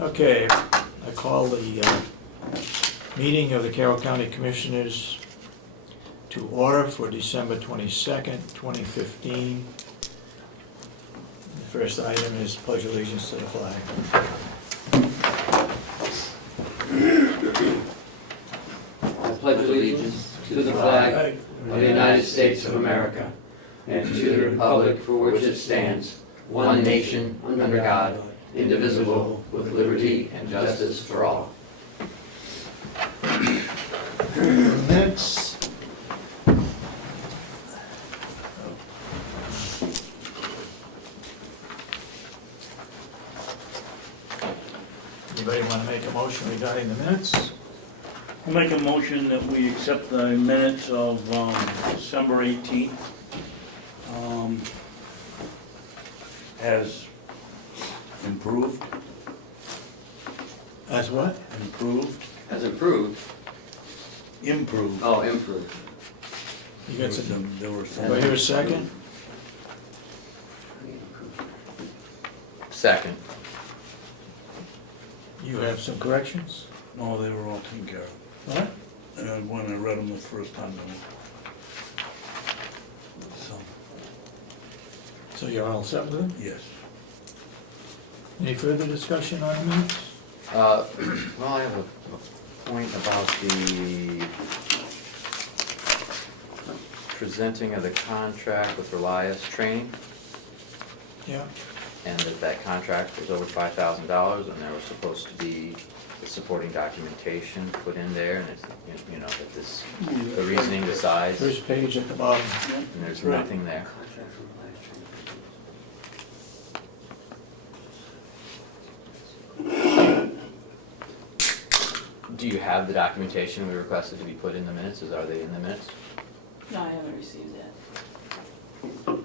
Okay, I call the meeting of the Carroll County Commissioners to order for December 22nd, 2015. The first item is pledge allegiance to the flag. I pledge allegiance to the flag of the United States of America and to the republic for which it stands, one nation, under God, indivisible, with liberty and justice for all. Minutes. Anybody want to make a motion regarding the minutes? I'll make a motion that we accept the minutes of December 18th as improved. As what? Improved. As approved. Improved. Oh, improved. You got some, There were some. do I hear a second? Second. You have some corrections? No, they were all taken care of. What? And when I read them the first time, So you're all set with it? yes. Any further discussion on the minutes? Well, I have a point about the presenting of the contract with Relias Training, Yeah. and that contract was over $5,000, and there was supposed to be the supporting documentation put in there, and it's, you know, that this, the reasoning, the size, and First page at the bottom. there's Right. nothing there. Do you have the documentation we requested to be put in the minutes? Are they in the minutes? No, I haven't received that.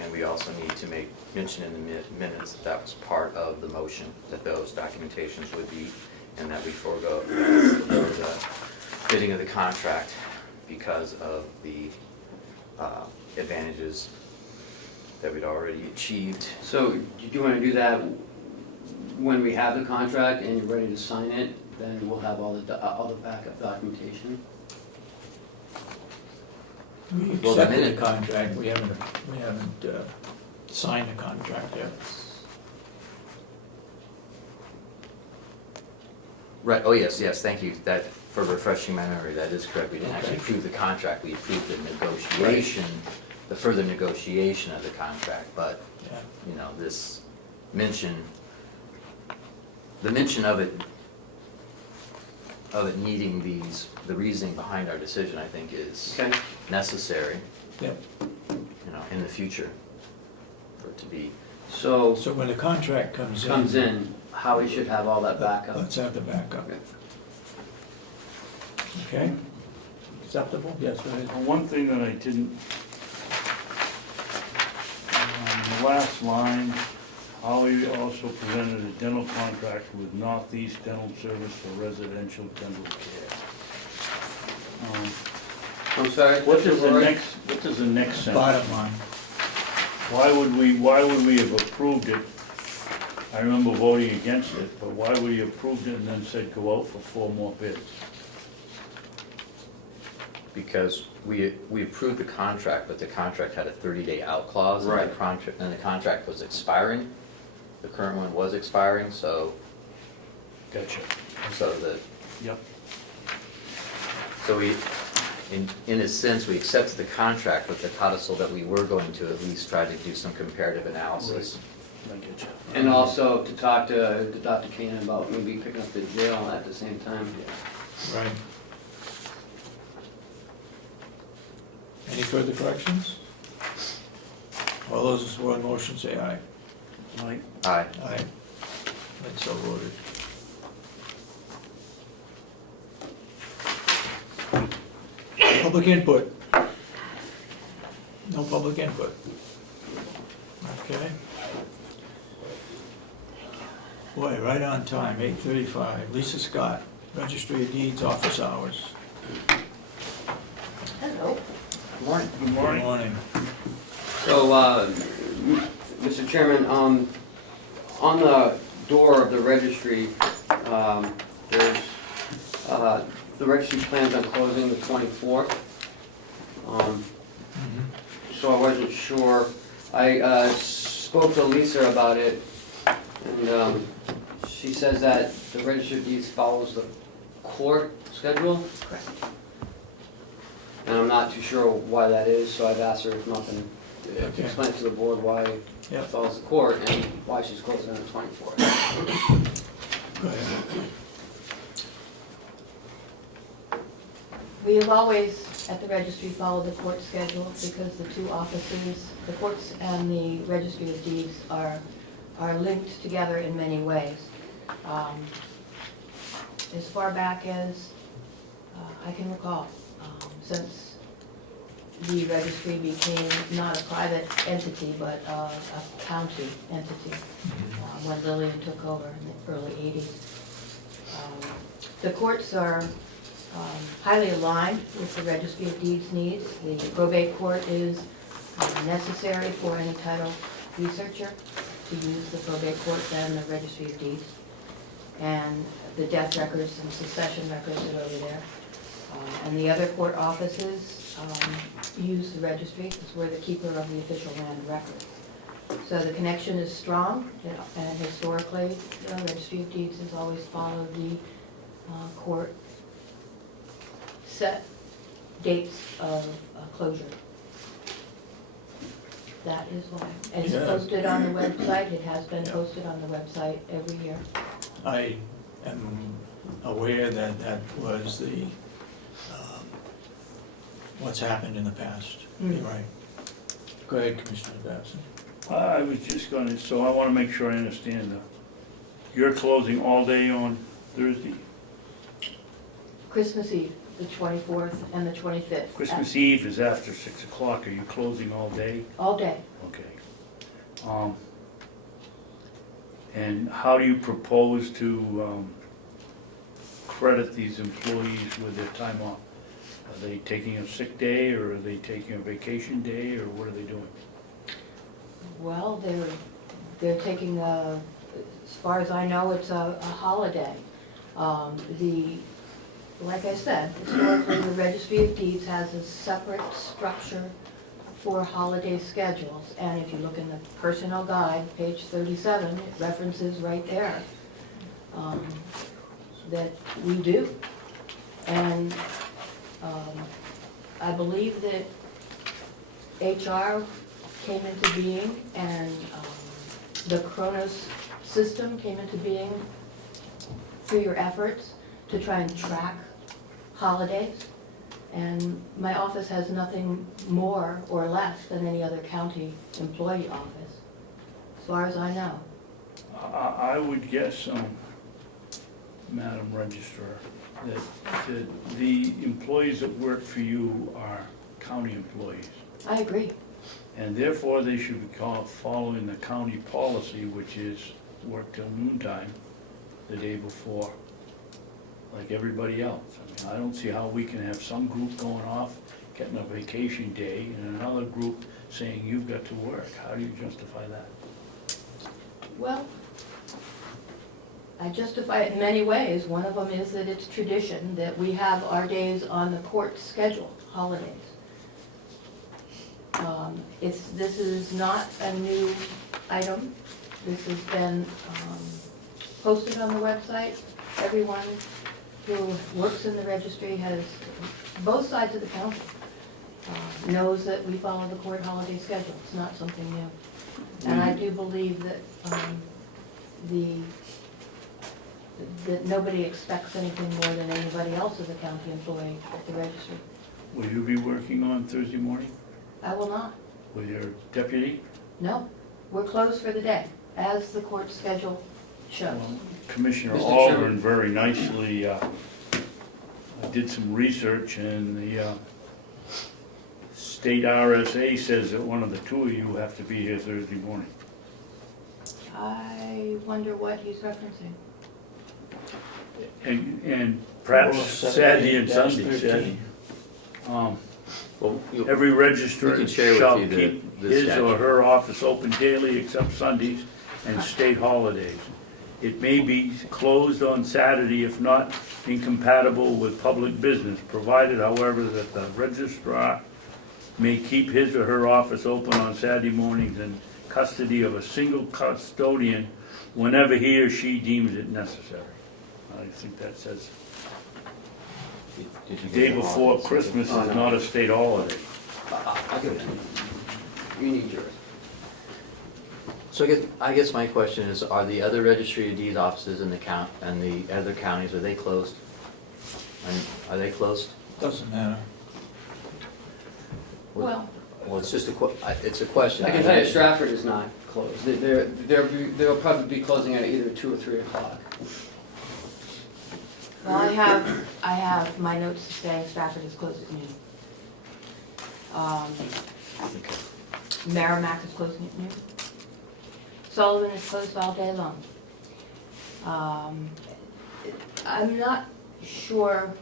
And we also need to make mention in the minutes that that was part of the motion, that those documentations would be, and that we forego the bidding of the contract because of the advantages that we'd already achieved. So, do you want to do that when we have the contract and you're ready to sign it? Then we'll have all the backup documentation. We Well, the accepted the minute- contract, we haven't signed the contract yet. Right, oh yes, thank you, that, for refreshing my memory, that is correct. We didn't actually Okay. approve the contract, we approved the negotiation, the further negotiation of the contract, but Yeah. you know, this mention, the mention of it needing the reasoning behind our decision, I think is Okay. necessary, Yep. you know, in the future, for it to be. So, So when the contract comes in. Howie should have all that backup. Let's have the backup. Okay. Okay? Acceptable? Yes, go ahead. One thing that I didn't, the last line, Holly also presented a dental contract with Northeast Dental Service for residential dental care. I'm sorry? What does the Roy? next sentence? Bottom line. Why would we have approved it? I remember voting against it, but why would we approved it and then said go out for 4 more bids? Because we approved the contract, but the contract had a 30-day out clause. Right. And the contract was expiring. The current one was expiring, so Gotcha. Yep. So we, in a sense, we accepted the contract with the codicil that we were going to at least try to do some comparative analysis. I get you. And also to talk to Dr. Kane about maybe picking up the jail at the same time. Right. Any further corrections? All those in support of the motion say aye. Mike? Aye. Aye. That's so voted. Public input. No public input. Okay. Boy, right on time, 8:35. Lisa Scott, Registry of Deeds, office hours. Hello. Good morning. Good Good morning. morning. So, Chairman, on the door of the registry, there's, the registry plans on closing the 24th. So I wasn't sure. I spoke to Lisa about it, and she says that the registry of deeds follows the court schedule. Correct. And I'm not too sure why that is, so I've asked her if nothing to Okay. explain to the board why it Yep. follows the court and why she's closing on the 24th. Go ahead. We have always, at the registry, followed the court schedule because the two offices, the courts and the registry of deeds are linked together in many ways. As far back as I can recall, since the registry became not a private entity, but a county entity, when Lillian took over in the early 80s. The courts are highly aligned with the registry of deeds needs. The probate court is necessary for any title researcher to use the probate court and the registry of deeds. And the death records and succession records are over there. And the other court offices use the registry because we're the keeper of the official land records. So the connection is strong, and historically, the registry of deeds has always followed the court set dates of closure. That is why. And it's Yeah. posted on the website, it has been posted on the website every year. I am aware that that was the, what's happened in the past. You're right. Go ahead, Commissioner Babson. I was just gonna, so I wanna make sure I understand you're closing all day on Thursday? Christmas Eve, the 24th and the 25th. Christmas Eve is after 6 o'clock, are you closing all day? All day. Okay. And how do you propose to credit these employees with their time off? Are they taking a sick day, or are they taking a vacation day, or what are they doing? Well, they're taking, as far as I know, it's a holiday. Like I said, historically, the Registry of Deeds has a separate structure for holiday schedules. And if you look in the personnel guide, page 37, it references right there that we do. And I believe that HR came into being and the Kronos system came into being through your efforts to try and track holidays. And my office has nothing more or less than any other county employee office, as far as I know. I would guess, Madam Registrar, that the employees that work for you are county employees. I agree. And therefore, they should be following the county policy, which is work till noontime the day before, like everybody else. I mean, I don't see how we can have some group going off, getting a vacation day, and another group saying you've got to work. How do you justify that? Well, I justify it in many ways. One of them is that it's tradition that we have our days on the court schedule, holidays. This is not a new item. This has been posted on the website. Everyone who works in the registry has, both sides of the county, knows that we follow the court holiday schedule. It's not something new. And I do believe that that nobody expects anything more than anybody else as a county employee at the registry. Will you be working on Thursday morning I will not. with your deputy? No, we're closed for the day, as the court schedule shows. Well, Commissioner Mr. Ahlgren Chairman. very nicely did some research, and the state RSA says that one of the two of you have to be here Thursday morning. I wonder what he's referencing. And perhaps Well, Saturday and that's Sunday, 13. Well, you- Every We registrant can share with shall you keep the his or statute. her office open daily except Sundays and state holidays. It may be closed on Saturday if not incompatible with public business, provided however that the registrar may keep his or her office open on Saturday mornings in custody of a single custodian whenever he or she deems it necessary. I think that says Did you get day the before holidays? Christmas Oh, is no. not a state holiday. I'll give it to you. You need yours. So I guess my question is, are the other registry of deeds offices in the count, and the other counties, are they closed? Are they closed? Doesn't matter. Well, Well, it's just it's a question. I can tell you Stratford is not closed. They'll probably be closing at either 2 or 3 o'clock. well, I have my notes saying Stratford is closed at noon. Okay. Merrimack is closing at noon. Sullivan is closed all day long. I'm not sure.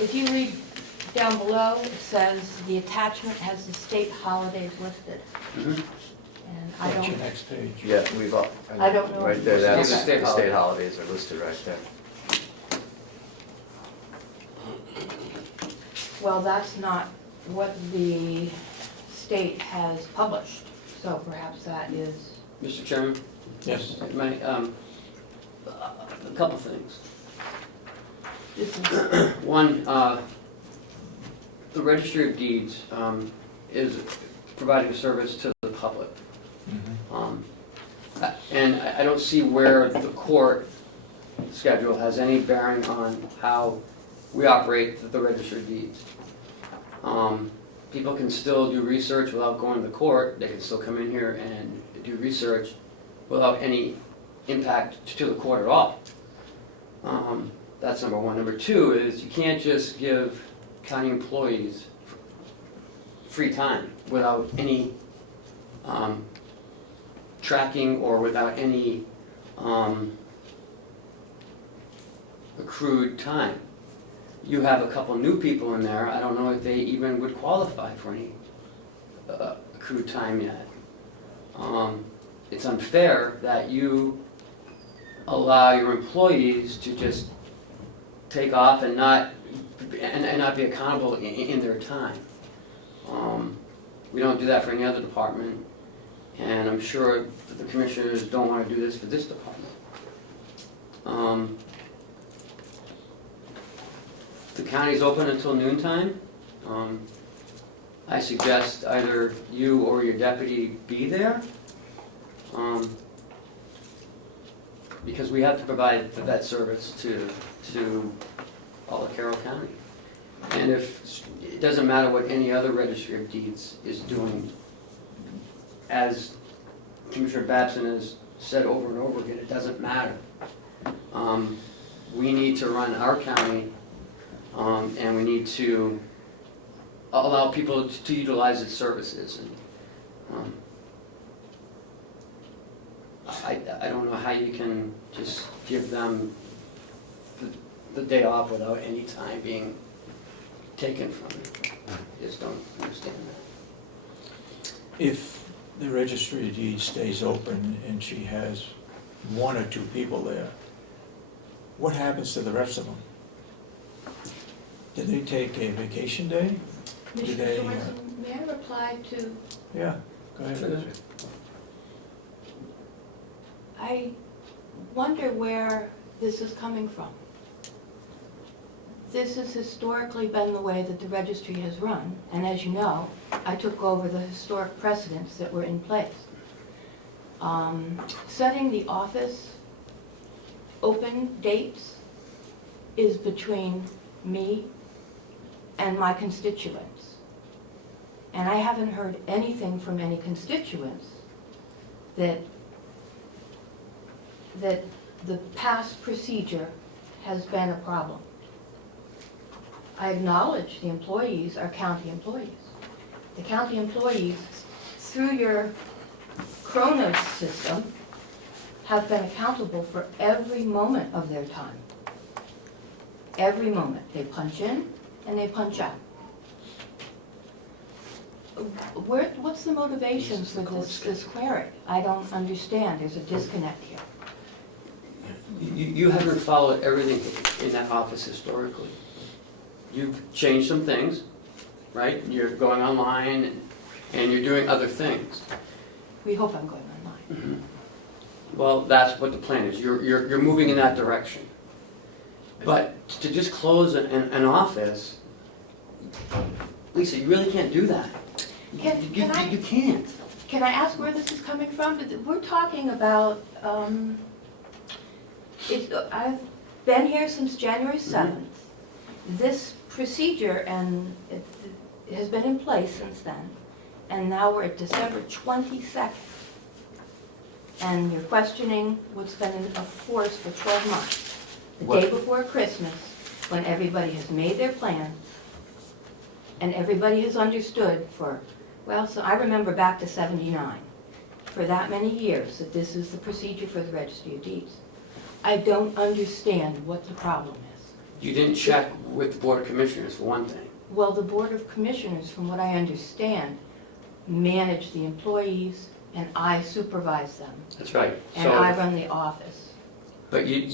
If you read down below, it says the attachment has the state holidays listed. Mhm. And I What's don't, your next page? Yeah, we've all. I don't know. Right there, that's, State the state holidays are listed right there. well, that's not what the state has published, so perhaps that is, Mr. Chairman, Yes. a couple things. this is, One, the Registry of Deeds is providing a service to the public. And I don't see where the court schedule has any bearing on how we operate the Registry of Deeds. People can still do research without going to court. They can still come in here and do research without any impact to the court at all. That's number one. Number two is you can't just give county employees free time without any tracking or without any accrued time. You have a couple new people in there, I don't know if they even would qualify for any accrued time yet. It's unfair that you allow your employees to just take off and not be accountable in their time. We don't do that for any other department, and I'm sure that the commissioners don't want to do this for this department. The county's open until noontime. I suggest either you or your deputy be there, because we have to provide that service to all of Carroll County. And if, it doesn't matter what any other registry of deeds is doing, as Commissioner Babson has said over and over again, it doesn't matter. We need to run our county, and we need to allow people to utilize its services. And I don't know how you can just give them the day off without any time being taken from them. I just don't understand that. If the registry of deeds stays open and she has 1 or 2 people there, what happens to the rest of them? Do they take a vacation day? Do Mr. they, Sorensen, may I reply to, Yeah, go ahead. Sure. I wonder where this is coming from. This has historically been the way that the registry has run, and as you know, I took over the historic precedents that were in place. Setting the office open dates is between me and my constituents. And I haven't heard anything from any constituents that the past procedure has been a problem. I acknowledge the employees are county employees. The county employees, through your Kronos system, have been accountable for every moment of their time. every moment. They punch in and they punch out. What's the motivation for this query? I don't understand. There's a disconnect here. You haven't followed everything in that office historically. You've changed some things, right? You're going online and you're doing other things. We hope I'm going online. Well, that's what the plan is. You're moving in that direction. But to just close an office, Lisa, you really can't do that. You can't. Can I ask where this is coming from? We're talking about, I've been here since January 7th. This procedure and it has been in place since then. And now we're at December 22nd. And you're questioning what's been in force for 12 months. The day before Christmas, when everybody has made their plans and everybody has understood for, well, so I remember back to 79, for that many years, that this is the procedure for the Registry of Deeds. I don't understand what the problem is. You didn't check with the Board of Commissioners, for one thing. Well, the Board of Commissioners, from what I understand, manage the employees and I supervise them. That's right. And I run the office. But you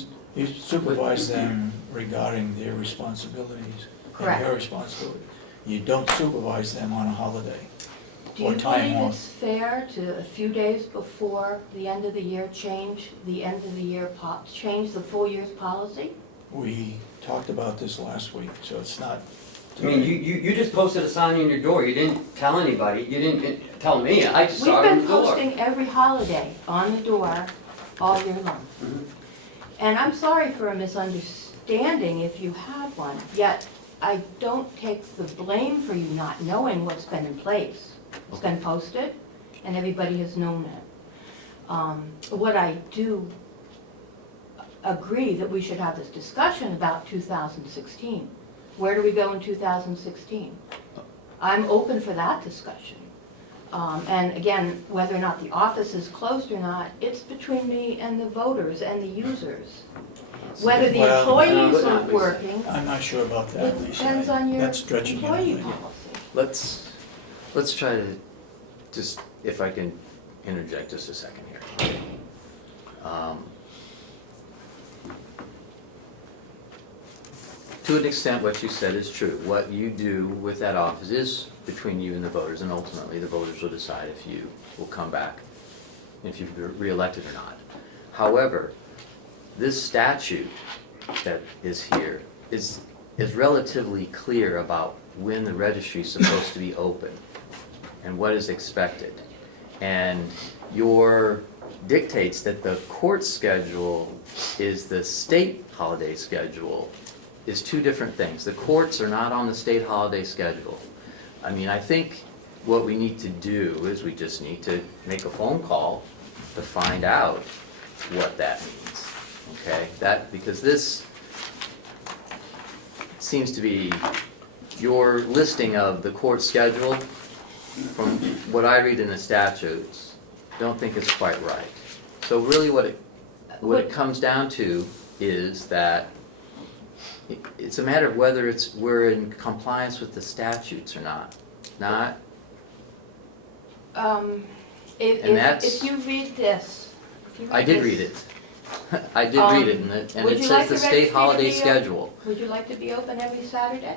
supervise them regarding their responsibilities. Correct. And your responsibility. You don't supervise them on a holiday. Do you Or time believe off. it's fair to, a few days before the end of the year, change the end of the year, change the full year's policy? We talked about this last week, so it's not. I mean, you just posted a sign on your door. You didn't tell anybody. You didn't tell me. I just saw it on We've the been door. posting every holiday on the door all year long. And I'm sorry for a misunderstanding if you had one, yet I don't take the blame for you not knowing what's been in place. It's been posted, and everybody has known it. What I do agree that we should have this discussion about 2016. Where do we go in 2016? I'm open for that discussion. And again, whether or not the office is closed or not, it's between me and the voters and the users. Whether the Well, employees no, are working, I'm not sure about that, it Lisa. depends on your That's stretching it, I employee think. policy. Let's try to, just, if I can interject just a second here. To an extent, what you said is true. What you do with that office is between you and the voters, and ultimately the voters will decide if you will come back, if you're reelected or not. However, this statute that is here is relatively clear about when the registry is supposed to be open and what is expected. And your dictates that the court schedule is the state holiday schedule is two different things. The courts are not on the state holiday schedule. I mean, I think what we need to do is we just need to make a phone call to find out what that means, okay? Because this seems to be your listing of the court schedule, from what I read in the statutes, don't think it's quite right. So really what it comes down to is that it's a matter of whether we're in compliance with the statutes or not. If you read this. I did read it. I did read it, and would it you says like the the state registry to holiday be schedule. Would you like to be open every Saturday?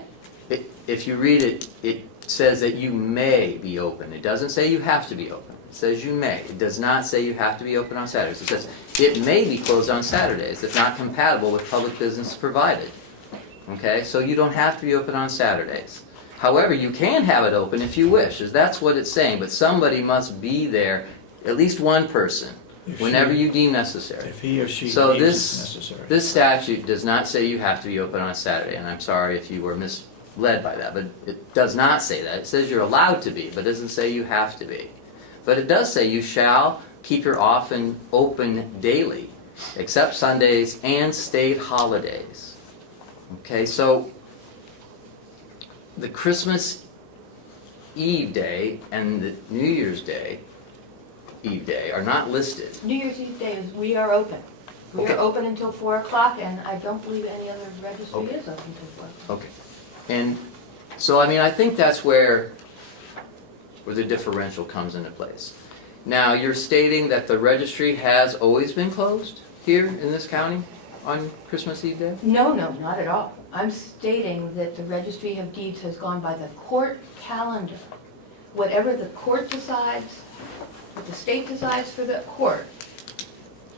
If you read it, it says that you may be open. It doesn't say you have to be open. It says you may. It does not say you have to be open on Saturdays. It says it may be closed on Saturdays if not compatible with public business provided. Okay, so you don't have to be open on Saturdays. However, you can have it open if you wish, that's what it's saying, but somebody must be there, at least one person, whenever you deem necessary. If he or she So deems it's necessary. this statute does not say you have to be open on Saturday, and I'm sorry if you were misled by that, but it does not say that. It says you're allowed to be, but it doesn't say you have to be. But it does say you shall keep your office open daily, except Sundays and state holidays. Okay, so the Christmas Eve day and the New Year's Day Eve day are not listed. New Year's Eve day is, we are open. We Okay. are open until 4 o'clock, and I don't believe any other registry Okay. is open until 4 o'clock. Okay. And so, I mean, I think that's where the differential comes into place. Now, you're stating that the registry has always been closed here in this county on Christmas Eve day? No, no, not at all. I'm stating that the Registry of Deeds has gone by the court calendar. Whatever the court decides, what the state decides for the court,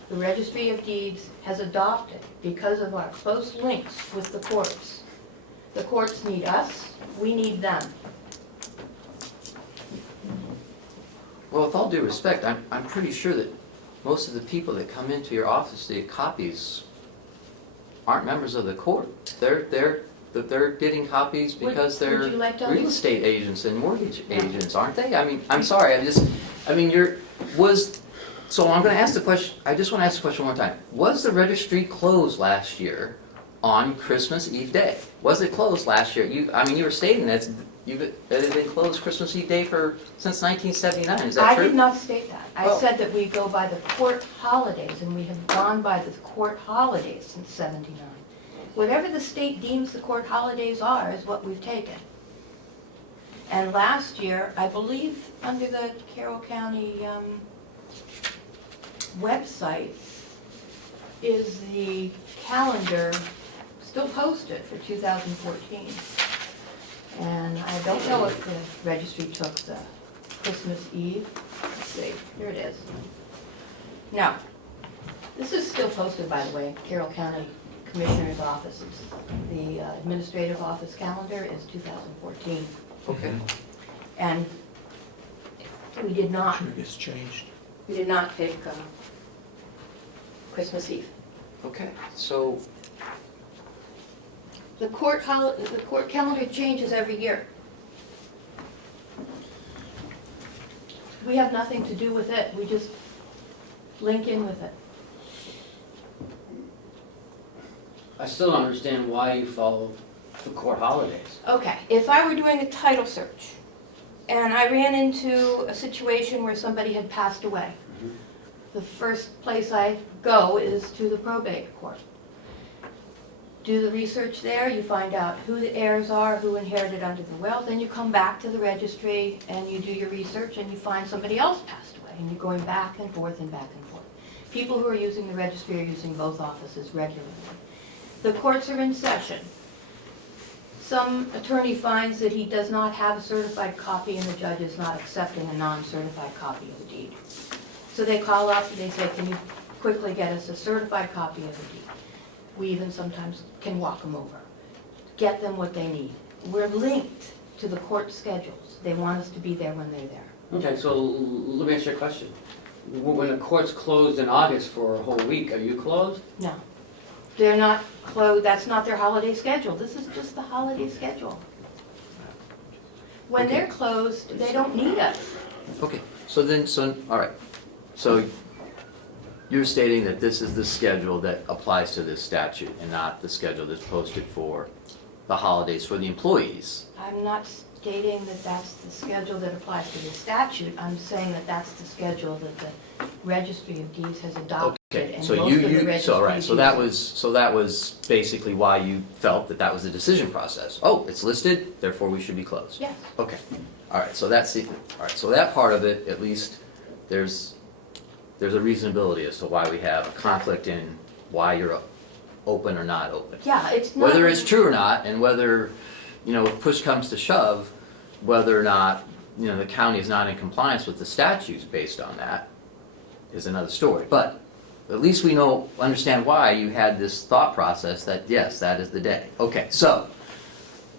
the Registry of Deeds has adopted because of our close links with the courts. The courts need us, we need them. Well, with all due respect, I'm pretty sure that most of the people that come into your office to get copies aren't members of the court. They're getting copies because Would they're you like to- real estate agents and mortgage Yeah. agents, aren't they? I mean, I'm sorry, so I'm gonna ask the question, I just wanna ask the question one time. Was the registry closed last year on Christmas Eve day? Was it closed last year? You were stating that it had been closed Christmas Eve day since 1979, is that I true? did not state that. I Oh. said that we go by the court holidays, and we have gone by the court holidays since '79. Whatever the state deems the court holidays are is what we've taken. And last year, I believe, under the Carroll County website, is the calendar still posted for 2014. And I don't know if the registry took the Christmas Eve. Let's see, here it is. Now, this is still posted, by the way, Carroll County Commissioners' offices. The administrative office calendar is 2014. Okay. And we did not Sure gets changed. take Christmas Eve. Okay, so, The court calendar changes every year. We have nothing to do with it, we just link in with it. I still don't understand why you follow the court holidays. Okay, if I were doing a title search, and I ran into a situation where somebody had passed away, the first place I go is to the probate court. Do the research there, you find out who the heirs are, who inherited under the will, then you come back to the registry and you do your research and you find somebody else passed away, and you're going back and forth and back and forth. People who are using the registry are using both offices regularly. The courts are in session. Some attorney finds that he does not have a certified copy and the judge is not accepting a non-certified copy of the deed. So they call up and they say, can you quickly get us a certified copy of the deed? We even sometimes can walk them over, get them what they need. We're linked to the court schedules. They want us to be there when they're there. Okay, so let me ask you a question. When the court's closed in August for a whole week, are you closed? No, they're not closed, that's not their holiday schedule. This is just the holiday schedule. When Okay. they're closed, they don't need us. okay, all right. So you're stating that this is the schedule that applies to this statute and not the schedule that's posted for the holidays for the employees. I'm not stating that that's the schedule that applies to the statute. I'm saying that that's the schedule that the Registry of Deeds has adopted. Okay, And so most of the registries all right, use so that was basically why you felt that that was the decision process. Oh, it's listed, therefore we should be closed. Yes. Okay, all right, so so that part of it, at least, there's a reasonability as to why we have a conflict in why you're open or not open. Yeah, it's not. Whether it's true or not, and whether, if push comes to shove, whether or not, the county is not in compliance with the statutes based on that is another story. But at least we understand why you had this thought process that, yes, that is the day. Okay, so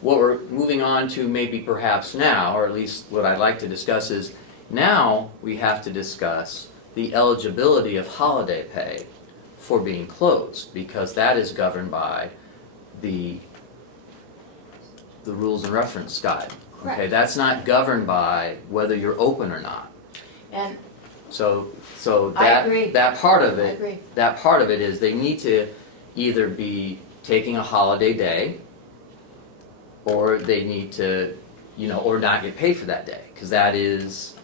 what we're moving on to maybe perhaps now, or at least what I'd like to discuss is, now we have to discuss the eligibility of holiday pay for being closed, because that is governed by the rules and reference guide. Okay, Correct. that's not governed by whether you're open or not. And So I that agree. that part of I it, agree. that part of it is they need to either be taking a holiday day, or they need to, or not get paid for that day, because that is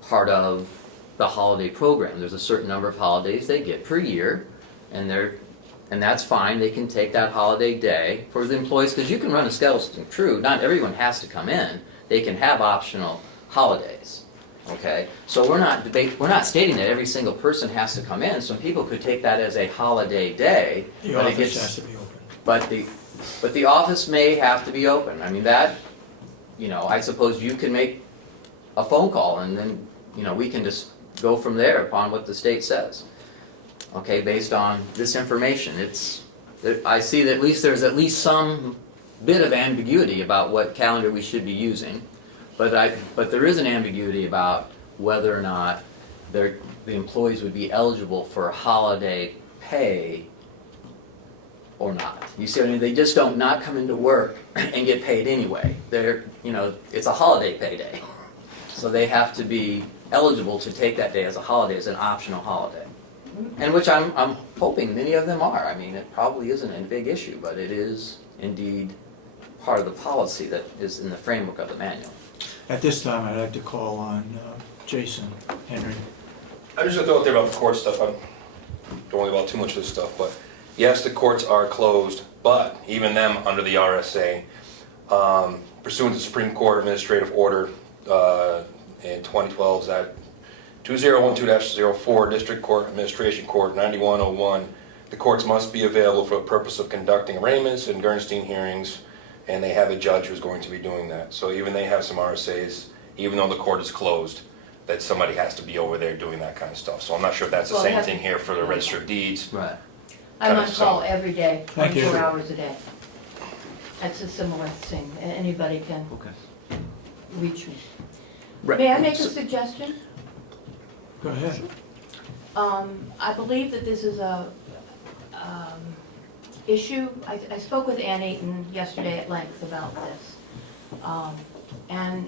part of the holiday program. There's a certain number of holidays they get per year, and that's fine, they can take that holiday day for the employees, because you can run a skeleton crew, not everyone has to come in, they can have optional holidays, okay? So we're not stating that every single person has to come in, some people could take that as a holiday day, The but it office gets, has to be open. but the office may have to be open, I mean, that, I suppose you can make a phone call, and then, we can just go from there upon what the state says. Okay, based on this information, I see that there's at least some bit of ambiguity about what calendar we should be using, but there is an ambiguity about whether or not the employees would be eligible for holiday pay or not. You see what I mean? They just don't not come into work and get paid anyway. It's a holiday pay day. So they have to be eligible to take that day as a holiday, as an optional holiday. And which I'm hoping many of them are. I mean, it probably isn't a big issue, but it is indeed part of the policy that is in the framework of the manual. At this time, I'd like to call on Jason Henry. I'm just gonna throw out there about the court stuff. I don't worry about too much of this stuff, but yes, the courts are closed, but even them under the RSA, pursuant to Supreme Court Administrative Order in 2012, is that 2012-04, District Court Administration Court 9101, the courts must be available for the purpose of conducting arraignments and Gernstein hearings, and they have a judge who's going to be doing that. So even they have some RSAs, even though the court is closed, that somebody has to be over there doing that kind of stuff. So I'm not sure if that's the Well, they same have thing to- here for the Register of Deeds. Right. I'm on call every day, Thank you. 24 hours a day. That's a similar thing, anybody can Okay. reach me. Right. May I make a suggestion? Go ahead. I believe that this is a issue, I spoke with Ann Ayton yesterday at length about this. And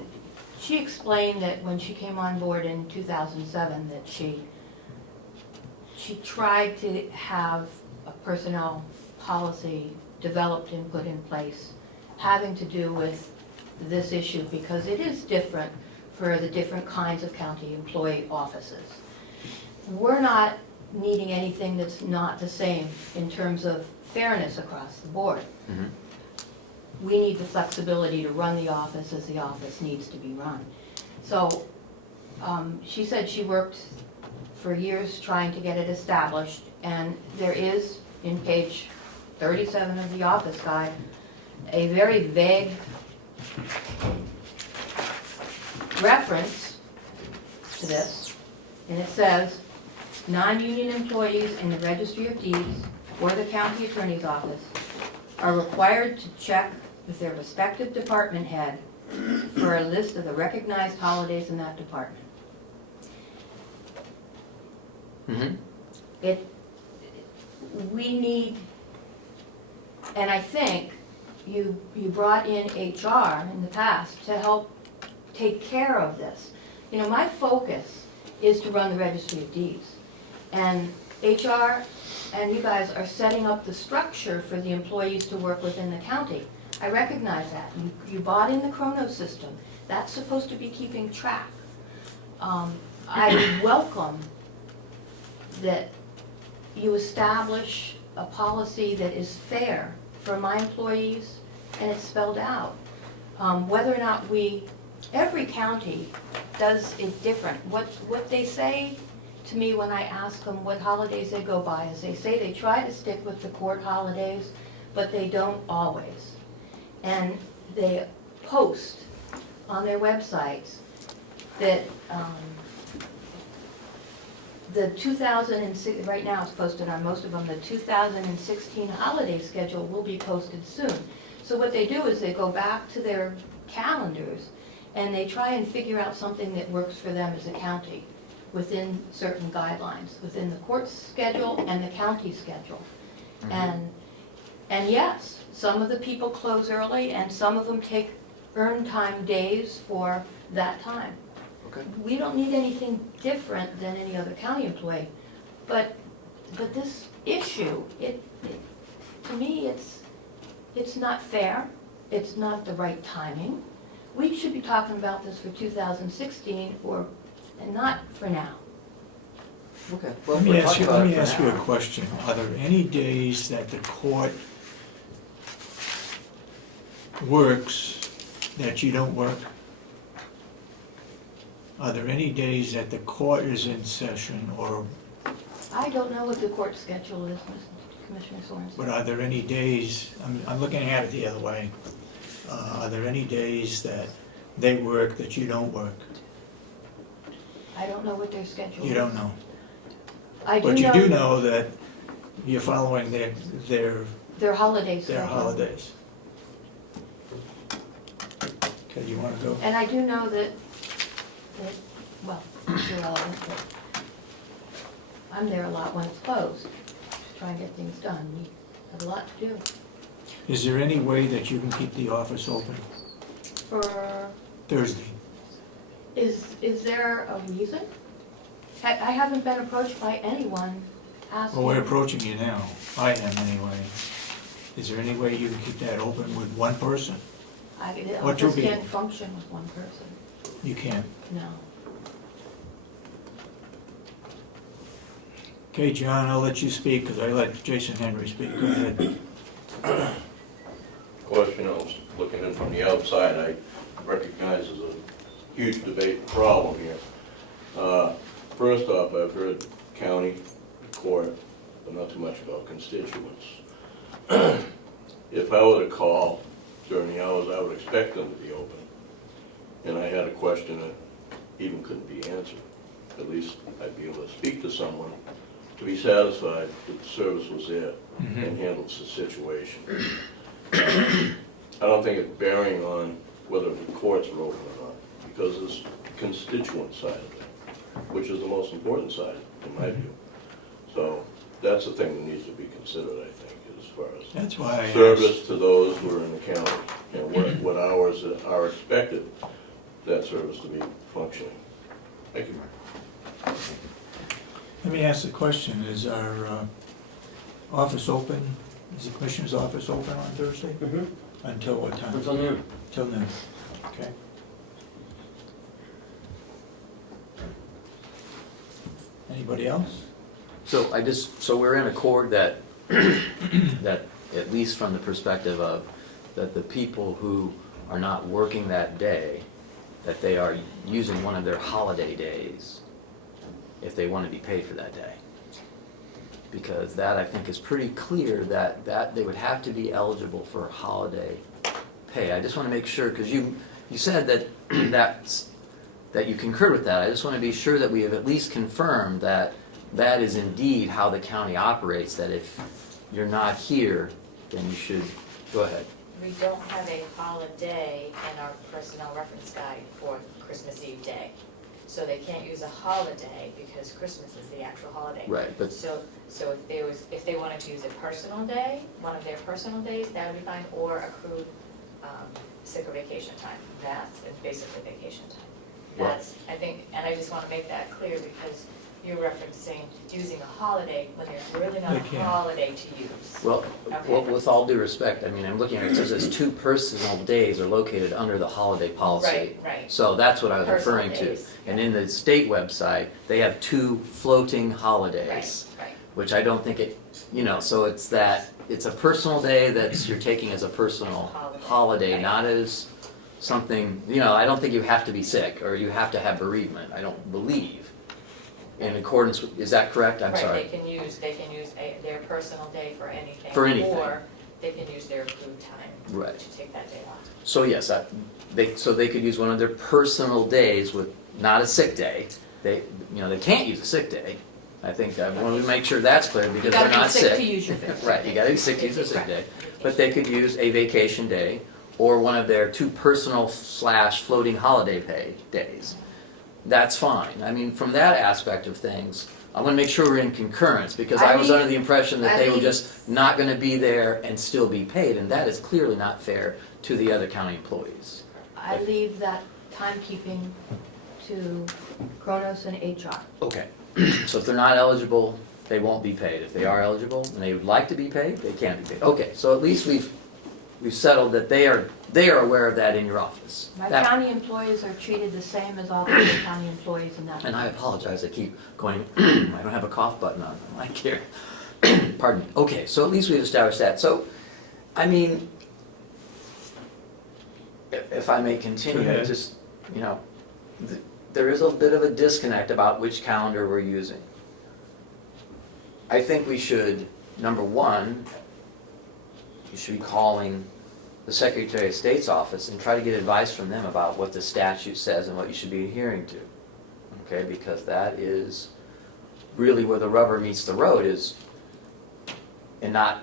she explained that when she came on board in 2007, that she tried to have a personnel policy developed and put in place having to do with this issue, because it is different for the different kinds of county employee offices. We're not needing anything that's not the same in terms of fairness across the board. Mhm. We need the flexibility to run the office as the office needs to be run. So she said she worked for years trying to get it established, and there is, in page 37 of the office guide, a very vague reference to this, and it says, non-union employees in the Registry of Deeds or the County Attorney's Office are required to check with their respective department head for a list of the recognized holidays in that department. Mhm. We need, and I think you brought in HR in the past to help take care of this. My focus is to run the Registry of Deeds. And HR and you guys are setting up the structure for the employees to work within the county. I recognize that. You bought in the Chrono system. That's supposed to be keeping track. I welcome that you establish a policy that is fair for my employees, and it's spelled out. Whether or not every county does it different. What they say to me when I ask them what holidays they go by is they say they try to stick with the court holidays, but they don't always. And they post on their websites that the 2006, right now it's posted on most of them, the 2016 holiday schedule will be posted soon. So what they do is they go back to their calendars and they try and figure out something that works for them as a county within certain guidelines, within the court schedule and the county schedule. And yes, some of the people close early and some of them take earned time days for that time. Okay. We don't need anything different than any other county employee, but this issue, to me, it's not fair, it's not the right timing. We should be talking about this for 2016 and not for now. Okay, well, Let me we're ask talking you, about let it me for ask you a now. question. Are there any days that the court works that you don't work? Are there any days that the court is in session, or, I don't know what the court schedule is, Commissioner Sorensen. but are there any days, I'm looking at it the other way. Are there any days that they work that you don't work? I don't know what their schedule is. You don't know. I do But you know do know that you're following their their holiday schedule. their holidays. Okay, you wanna go? And I do know that, well, it's irrelevant, but I'm there a lot when it's closed, to try and get things done. We have a lot to do. Is there any way that you can keep the office open For, Thursday? is there a reason? I haven't been approached by anyone asking. Well, we're approaching you now. I am anyway. Is there any way you can keep that open with one person? The Or two office can't people. function with one person, You can't. no. Okay, John, I'll let you speak because I let Jason Henry speak. Go ahead. Question, I was looking in from the outside, I recognize there's a huge debate and problem here. First off, I've heard county, court, but not too much about constituents. If I were to call during the hours, I would expect them to be open. And I had a question that even couldn't be answered. At least I'd be able to speak to someone to be satisfied that the service was there and handles the situation. I don't think it's bearing on whether the courts are open or not, because there's the constituent side of it, which is the most important side, in my view. So that's the thing that needs to be considered, I think, as far as That's why I asked. service to those who are in the county, and what hours are expected that service to be functioning. Thank you. Let me ask the question, is our office open? Is the commissioner's office open on Thursday? Until what time? Until noon. Till noon, okay. Anybody else? So so we're in accord that, that at least from the perspective of, that the people who are not working that day, that they are using one of their holiday days if they want to be paid for that day. Because that, I think, is pretty clear that they would have to be eligible for holiday pay. I just want to make sure, because you said that that you concurred with that. I just want to be sure that we have at least confirmed that that is indeed how the county operates, that if you're not here, then you should, go ahead. We don't have a holiday in our personnel reference guide for Christmas Eve day. So they can't use a holiday because Christmas is the actual holiday. Right, but So if they wanted to use a personal day, one of their personal days, that would be fine, or accrued sick or vacation time. That's basically vacation time. Right. That's, I think, and I just want to make that clear because you're referencing using a holiday when there's really not They a can't. holiday to use. Well, Okay. with all due respect, I mean, I'm looking at it, it says 2 personal days are located under the holiday policy. Right. So that's what I was Personal referring to. days, And in the state website, they have 2 floating holidays, Right. which I don't think it, so it's that, it's a personal day that you're taking as a personal holiday, Right. not as something, I don't think you have to be sick or you have to have bereavement, I don't believe. In accordance with, is that correct? I'm sorry. Right, they can use their personal day for anything. For anything. Or they can use their accrued time Right. to take that day off. So yes, so they could use one of their personal days with, not a sick day. They can't use a sick day. I think I want to make sure that's clear because they're not sick. You gotta be sick to use your vacation. Right, you gotta be sick to use a sick Right. day. But they could use a vacation day or one of their 2 personal / floating holiday pay days. That's fine. I mean, from that aspect of things, I want to make sure we're in concurrence because I was under the impression that they were just not going to be there and still be paid, and that is clearly not fair to the other county employees. I leave that timekeeping to Kronos and HR. Okay, so if they're not eligible, they won't be paid. If they are eligible and they would like to be paid, they can be paid. Okay, so at least we've we've settled that they are aware of that in your office. My That- county employees are treated the same as all the other county employees in that. And I apologize, I keep going, I don't have a cough button on my care. Pardon me. Okay, so at least we've established that. So, I mean, if I may continue, Go ahead. just, you know, there is a bit of a disconnect about which calendar we're using. I think we should, number one, you should be calling the Secretary of State's office and try to get advice from them about what the statute says and what you should be adhering to. Okay, because that is really where the rubber meets the road is, and not,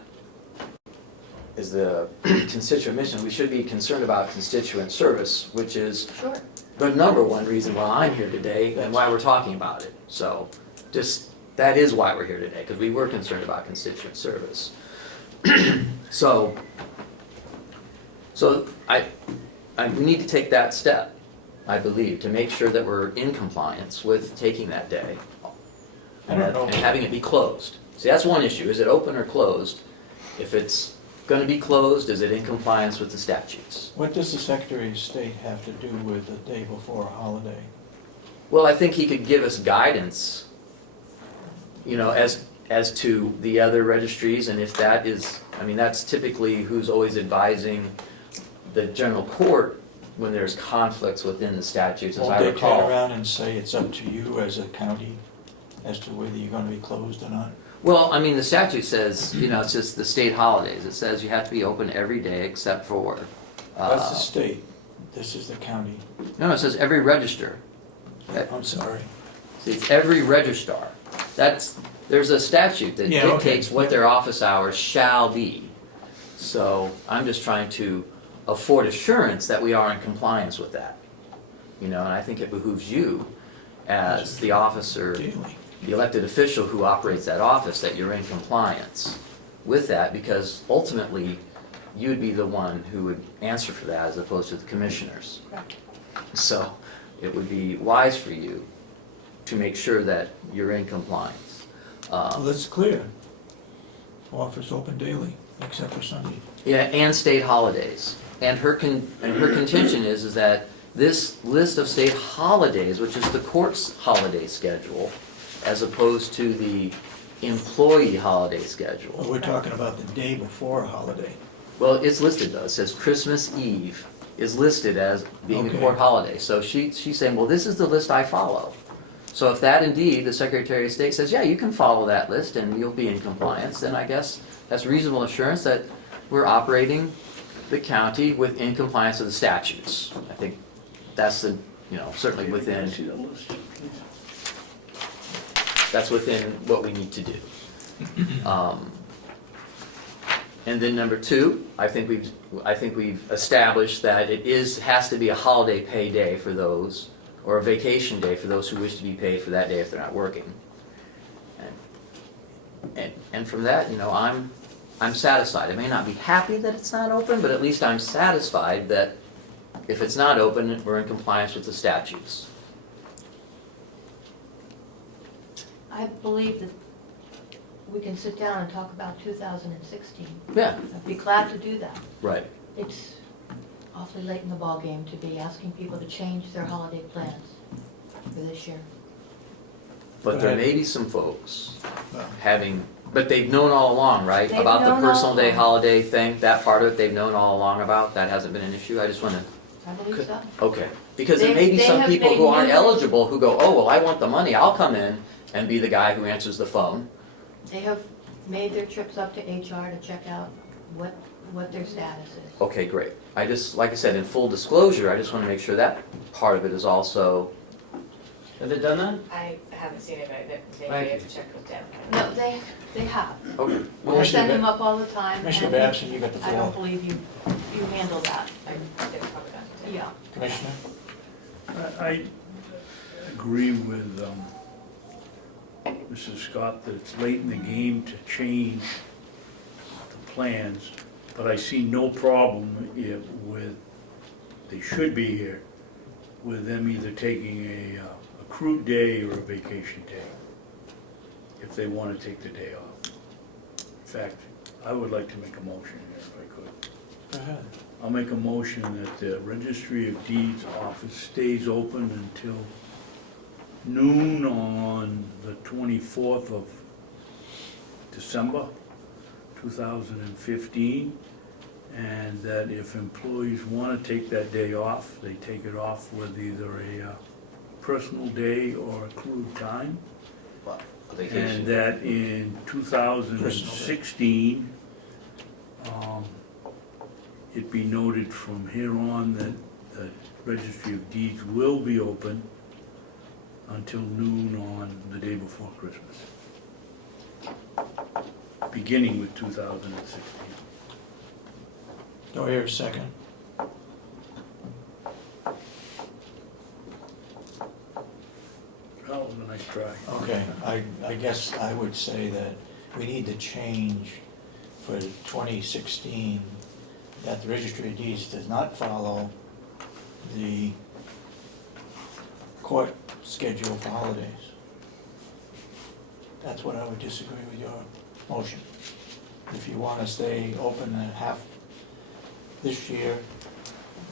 is the constituent mission. We should be concerned about constituent service, which is Sure. the number one reason why I'm here today and why we're talking about it. So, just, that is why we're here today, because we were concerned about constituent service. So we need to take that step, I believe, to make sure that we're in compliance with taking that day I don't know. and having it be closed. See, that's one issue. Is it open or closed? If it's going to be closed, is it in compliance with the statutes? What does the Secretary of State have to do with the day before a holiday? Well, I think he could give us guidance, you know, as to the other registries, and if that is, I mean, that's typically who's always advising the general court when there's conflicts within the statutes, as Won't I they turn recall. around and say it's up to you as a county as to whether you're gonna be closed or not? Well, I mean, the statute says, you know, it's just the state holidays. It says you have to be open every day except for, That's the state, this is the county. no, it says every register. I'm sorry. See, it's every registrar. There's a statute that Yeah, okay. dictates what their office hours shall be. So I'm just trying to afford assurance that we are in compliance with that. You know, and I think it behooves you as the officer, Daily. the elected official who operates that office, that you're in compliance with that, because ultimately you'd be the one who would answer for that as opposed to the commissioners. Correct. So it would be wise for you to make sure that you're in compliance. Well, that's clear. Office open daily, except for Sunday. Yeah, and state holidays. And her contention is that this list of state holidays, which is the court's holiday schedule, as opposed to the employee holiday Well, schedule. we're talking about the day before a holiday. Well, it's listed though. It says Christmas Eve is listed as being a Okay. court holiday. So she's saying, well, this is the list I follow. So if that indeed, the Secretary of State says, yeah, you can follow that list and you'll be in compliance, then I guess that's reasonable assurance that we're operating the county in compliance with the statutes. I think that's the, you know, certainly Can I within, see the list, please? that's within what we need to do. And then number two, I think we've established that has to be a holiday pay day for those, or a vacation day for those who wish to be paid for that day if they're not working. And from that, you know, I'm satisfied. I may not be happy that it's not open, but at least I'm satisfied that if it's not open, we're in compliance with the statutes. I believe that we can sit down and talk about 2016. Yeah, I'd be glad to do that. right. It's awfully late in the ballgame to be asking people to change their holiday plans for this year. But there may be some folks Well, but they've known all along, right? They've About the known all personal day along. holiday thing, that part of it they've known all along about, that hasn't been an issue, I just wanna, I believe so. okay. Because there may be They some have people made who aren't numerous- eligible who go, oh, well, I want the money, I'll come in and be the guy who answers the phone. They have made their trips up to HR to check out what their status is. Okay, great. I just, like I said, in full disclosure, I just wanna make sure that part of it is also, have they done that? I haven't seen it, but they Thank may you. have checked with Deb. No, they have. Okay. I Commissioner send them Ba- up all the time. Commissioner and Babson, you got the I don't floor. believe you handle that. I did cover that today. Yeah. Commissioner? I agree with Mrs. Scott that it's late in the game to change the plans, but I see no problem they should be here, with them either taking a accrued day or a vacation day, if they want to take the day off. In fact, I would like to make a motion here if I could. Go ahead. I'll make a motion that the Registry of Deeds office stays open until noon on the 24th of December, 2015, and that if employees want to take that day off, they take it off with either a personal day or accrued time. A And vacation. that in 2016, it be noted from here on that the Registry of Deeds will be open until noon on the day before Christmas, beginning with 2016. Do I hear a second? That was a nice try. Okay, I guess I would say that we need to change for 2016, that the Registry of Deeds does not follow the court schedule for holidays. That's what I would disagree with your motion. If you want to stay open at half this year,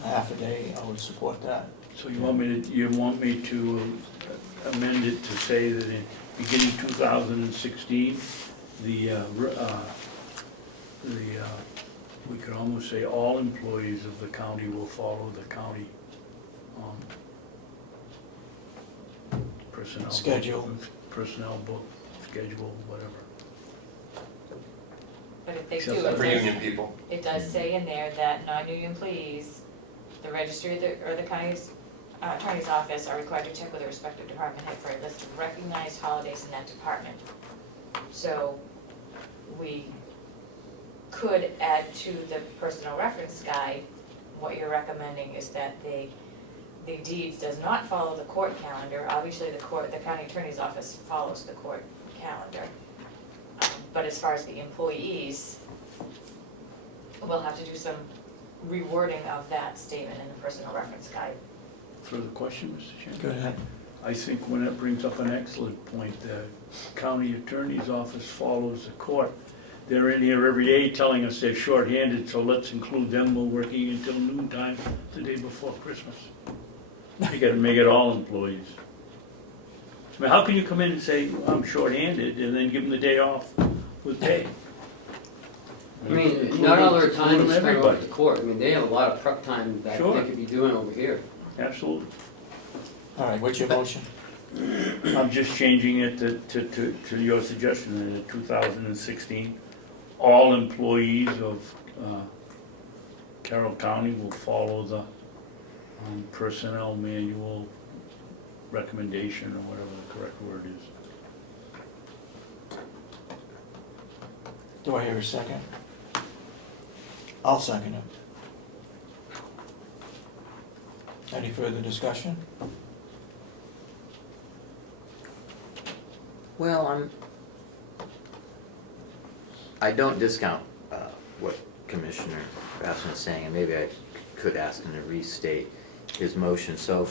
half a day, I would support that. So you want me to amend it to say that in beginning 2016, we could almost say all employees of the county will follow the county personnel book. Personnel book, schedule, whatever. But if they do, Except For it union people. does say in there that non-union employees, the registry or the county's attorney's office are required to check with the respective department head for a list of recognized holidays in that department. So we could add to the personnel reference guide, what you're recommending is that the deeds does not follow the court calendar. Obviously, the county attorney's office follows the court calendar. But as far as the employees, we'll have to do some rewording of that statement in the personnel reference guide. Further question, Mr. Chairman? Go ahead. I think when that brings up an excellent point, the county attorney's office follows the court. They're in here every day telling us they're shorthanded, so let's include them. We're working until noontime the day before Christmas. You gotta make it all employees. I mean, how can you come in and say, I'm shorthanded, and then give them the day off with pay? I mean, not all their time Include is spent over everybody. at the court. I mean, they have a lot of prep time that Sure. they could be doing over here. Absolutely. All right, what's your motion? I'm just changing it to your suggestion, that in 2016, all employees of Carroll County will follow the personnel manual recommendation, or whatever the correct word is. Do I hear a second? I'll second it. Any further discussion? Well, I don't discount what Commissioner Babson is saying, and maybe I could ask him to restate his motion. So,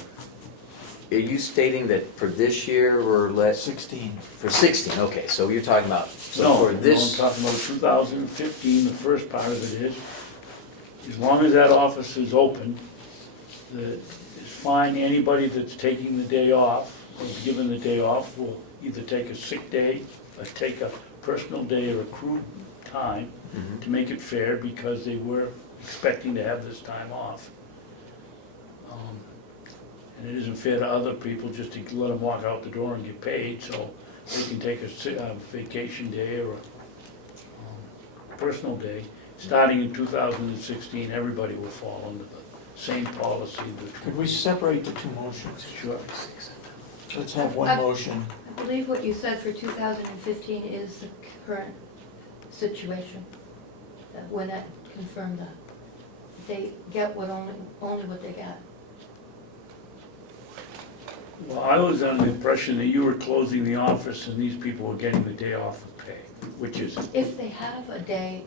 are you stating that for this year we're let, 16. for 16, okay, so you're talking about, so No, for this, I'm talking about 2015, the first part of it is, as long as that office is open, that it's fine, anybody that's taking the day off, or given the day off, will either take a sick day, or take a personal day or accrued time, Mhm. to make it fair, because they were expecting to have this time off. And it isn't fair to other people just to let them walk out the door and get paid, so they can take a vacation day or a personal day. Starting in 2016, everybody will fall under the same policy. Could we separate the two motions? Sure. Let's have one motion. I believe what you said for 2015 is the current situation. When that confirmed that. They get only what they get. Well, I was under the impression that you were closing the office and these people were getting the day off of pay, which is, If they have a day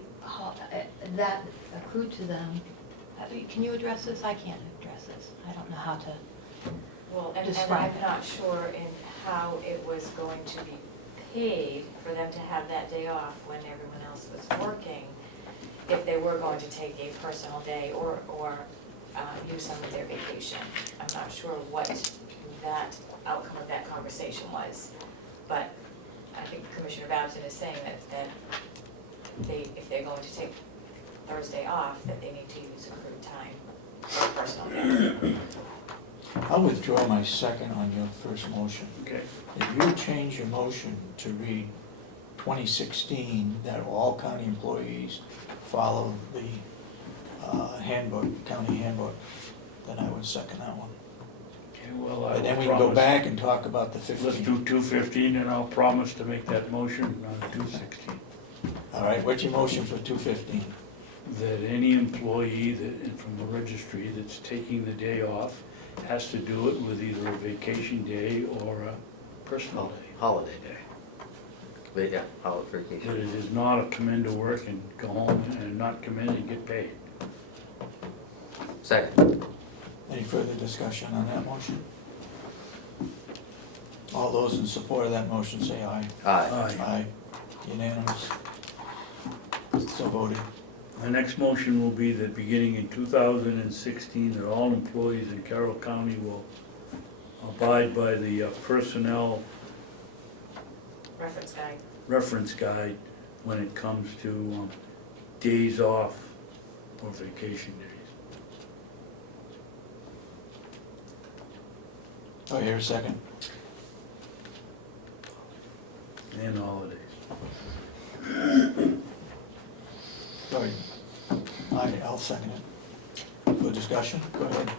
that accrued to them, can you address this? I can't address this. I don't know how to. Well, and Describe I'm it. not sure in how it was going to be paid for them to have that day off when everyone else was working. if they were going to take a personal day or use some of their vacation. I'm not sure what that outcome of that conversation was, but I think Commissioner Babson is saying that if they're going to take Thursday off, that they need to use accrued time or personal day. I'll withdraw my second on your first motion. Okay, If you change your motion to read 2016, that all county employees follow the handbook, county handbook, then I would second that one. okay, well, I And then will we can go promise. back and talk about the Let's 15. do 215, and I'll promise to make that motion on 216. All right, what's your motion for 215? That any employee from the registry that's taking the day off has to do it with either a vacation day or a personal day. Holiday day. But yeah, holiday That vacation. it is not a come into work and go home and not come in and get paid. Second. Any further discussion on that motion? All those in support of that motion say aye. Aye. Aye. Aye. Unanimous. So voted. The next motion will be that beginning in 2016, that all employees in Carroll County will abide by the personnel Reference guide. reference guide when it comes to days off or vacation days. Oh, here a second. And holidays. Go ahead. I'll second it. For discussion, go ahead.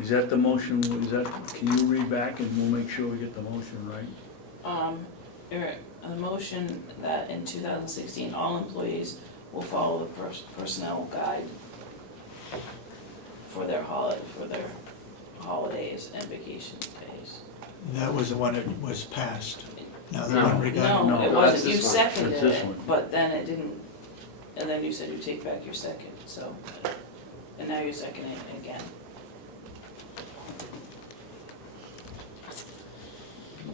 Is that the motion, can you read back and we'll make sure we get the motion right? The motion that in 2016, all employees will follow the personnel guide for their holidays and vacation days. That was the one that was passed. Now the No. one regarding, No, it No, that's wasn't, you this one. seconded That's this it, one. but then it didn't, and then you said you take back your second, so, and now you're seconding it again.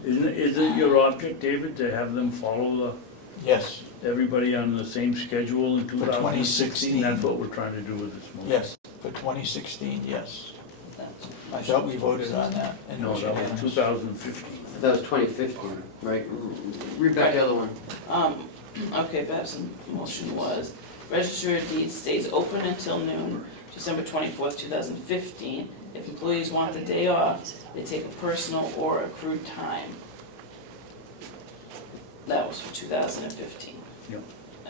Isn't it your object, David, to have them follow yes, everybody on the same schedule in 2016? 2016. That's what we're trying to do with this motion. yes, for 2016, yes. That's- I thought we voted on that. and it No, was that was unanimous. 2015. That was 2015, right? Read back the other one. Okay, Babson's motion was, Registry of Deeds stays open until noon, December 24th, 2015. If employees want the day off, they take a personal or accrued time. That was for 2015. Yep.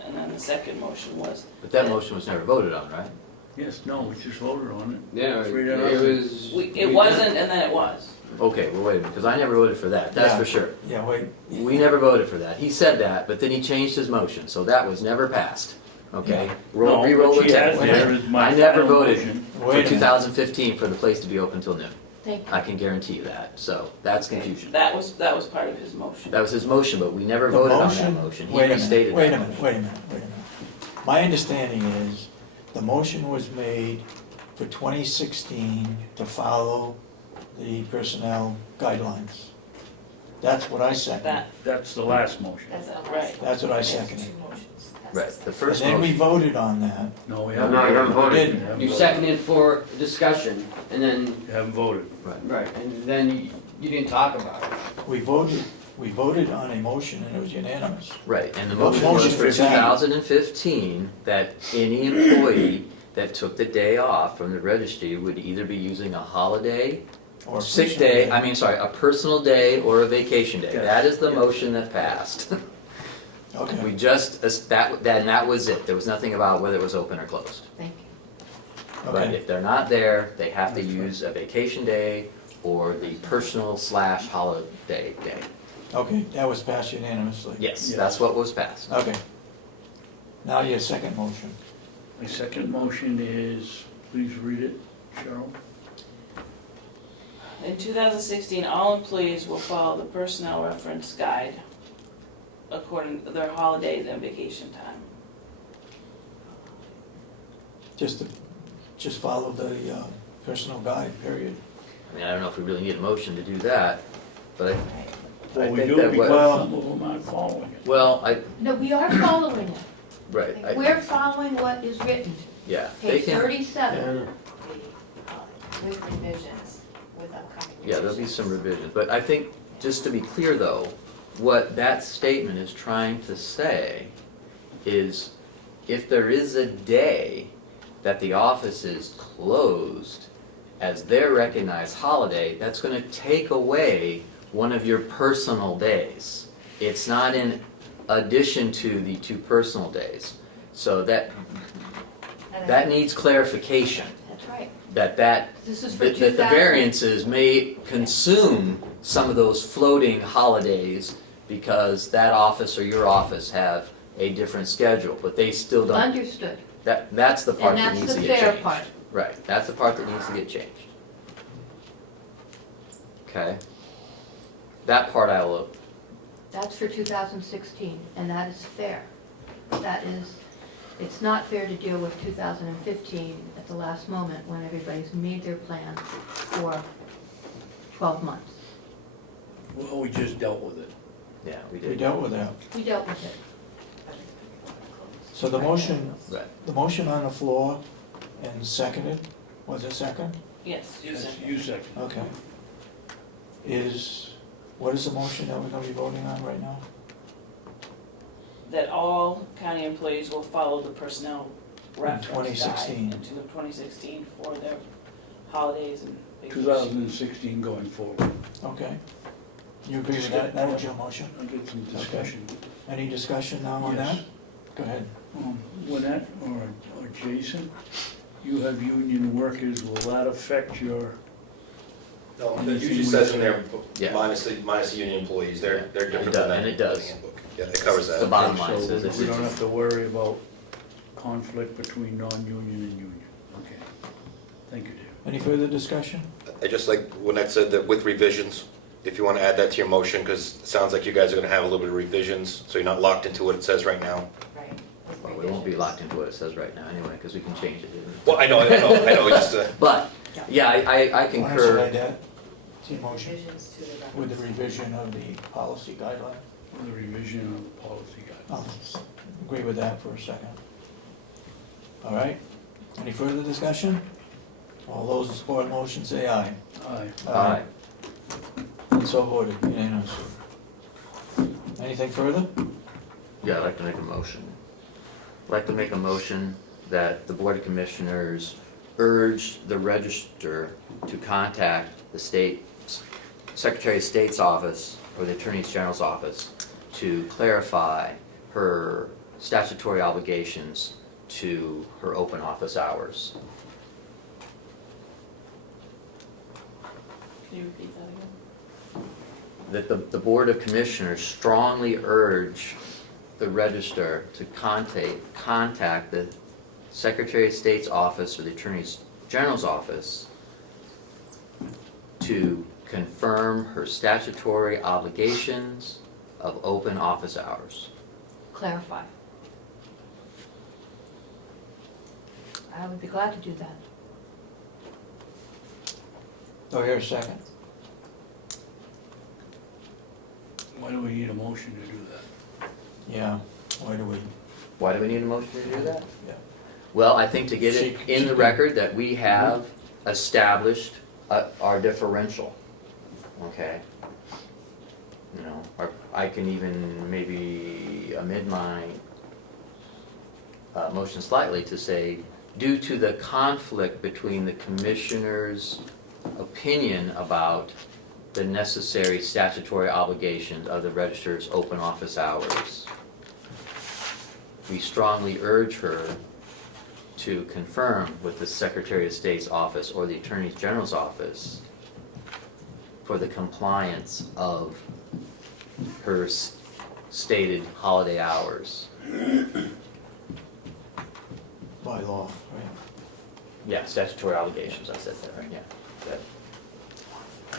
And then the second motion was, But that motion was never voted on, right? Yes, no, we just voted on it. Yeah, Let's it read it out. was. it wasn't and then it was. Okay, well, wait a minute, because I never voted for that, that's Yeah. for sure. Yeah, wait, We never voted for that. He said that, but then he changed his motion, so that was never passed. Okay? No, Re-roll but the she has tape. there is my I never final voted motion. for wait a minute. 2015 for the place to be open till noon. Thank you. I can guarantee you that, so that's confusion. That was part of his motion. That was his motion, but we never The voted on that motion- motion. He wait a minute, restated wait a that minute, motion. wait a minute, wait a minute. My understanding is, the motion was made for 2016 to follow the personnel guidelines. That's what I seconded. That, That's the last motion. That's the last Right. one. That's what I There's seconded. two motions. That's Right, the the And first then we motion. voted on that. No, we No, haven't. you haven't We voted. didn't. haven't You voted. seconded for discussion, and then, You haven't voted. right, and then you didn't talk about it. We voted on a motion and it was unanimous. Right, and the What motion was motion for was that? 2015, that any employee that took the day off from the registry would either be using a holiday, Or sick personal day, a personal day or a vacation day. Yes. That is the Yes. motion that passed. We Okay, just, that was it. There was nothing about whether it was open or closed. Thank you. But okay, if they're not there, they have to That's right. use a vacation day or the personal/holiday day. okay, that was passed unanimously. Yes, Yes. that's what was passed. Okay. Now your second motion. My second motion is, please read it, Cheryl. in 2016, all employees will follow the personnel reference guide according to their holidays and vacation time. Just follow the personal guide, period. I mean, I don't know if we really need a motion to do that, but I Well, we think do that because Well- some of them aren't following it. well, No, we are following it. Right, We're following what is written, yeah, they page can, 37. With revisions, with upcoming revisions. yeah, there'll be some revisions, but I think, just to be clear though, what that statement is trying to say is if there is a day that the office is closed as their recognized holiday, that's gonna take away one of your personal days. It's not in addition to the 2 personal days. So that needs clarification, That's right. that This is for that the 2000. variances may consume some of those floating holidays because that office or your office have a different schedule, but they still don't. Understood. That's the part And that that's needs the to get fair changed. part. Right, that's the part that needs to get changed. Okay? That part I will, That's for 2016, and that is fair. That is, it's not fair to deal with 2015 at the last moment when everybody's made their plans for 12 months. Well, we just dealt with it. yeah, we We did. dealt with that. We dealt with it. So the motion, Right. the motion on the floor and seconded, was it second? Yes, you Yes, said. you second. Okay. What is the motion that we're gonna be voting on right now? That all county employees will follow the personnel reference guide 2016. into the 2016 for their holidays and vacations. 2016 going forward. Okay. You agree with that? That was your motion? I'll get some discussion. Any discussion now on that? Yes. Go ahead. Lynette or Jason, you have union workers, will that affect your, No, it usually says in there, Yeah. minus the union employees, they're different does, than that. and it does. handbook. Yeah, it covers The that. bottom line so says we don't have it's, to worry about conflict between non-union and union? Okay. Thank you, David. Any further discussion? I just like Lynette said that with revisions, if you want to add that to your motion, because it sounds like you guys are going to have a little bit of revisions, so you're not locked into what it says right now. Right. with well, we won't be revisions. locked into what it says right now anyway, because we can change it. Well, I know, just, But, yeah, I Why don't you concur. add that to your motion Revisions to the reference. with the revision of the policy guideline? The revision of the policy guide. I'll agree with that for a second. All right, any further discussion? All those in support of the motion say aye. Aye. Aye. And so voted, unanimous. Anything further? Yeah, I'd like to make a motion. I'd like to make a motion that the Board of Commissioners urge the Register to contact the Secretary of State's office or the Attorney General's office to clarify her statutory obligations to her open office hours. Can you repeat that again? That the Board of Commissioners strongly urge the Register to contact the Secretary of State's office or the Attorney General's office to confirm her statutory obligations of open office hours. Clarify. I would be glad to do that. Do I hear a second? Why do we need a motion to do that? Yeah, why do we? Why do we need a motion to do that? Yeah. Well, I think to get it She- in she the can- record that we have established our differential, okay? You know, or I can even maybe amend my motion slightly to say, due to the conflict between the commissioner's opinion about the necessary statutory obligations of the Register's open office hours, we strongly urge her to confirm with the Secretary of State's office or the Attorney General's office for the compliance of her stated holiday hours. By law, right? Yeah, statutory obligations, I said that, right, yeah. That-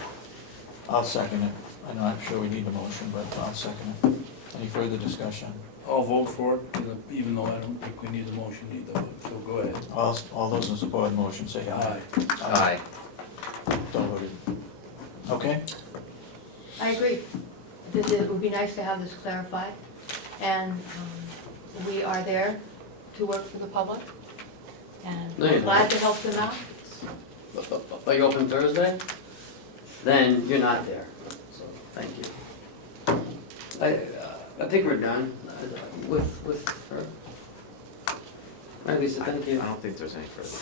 I'll second it. I know, I'm sure we need a motion, but I'll second it. Any further discussion? I'll vote for it, even though I don't think we need the motion either, so go ahead. All those in support of the motion say aye. Aye. Aye. So voted. Okay? I agree. It would be nice to have this clarified, and we are there to work for the public, and No, you're we're glad not. to help them out. Are you open Thursday? Then you're not there, so thank you. I think we're done with her. All right, Lisa, thank you. I don't think there's any further.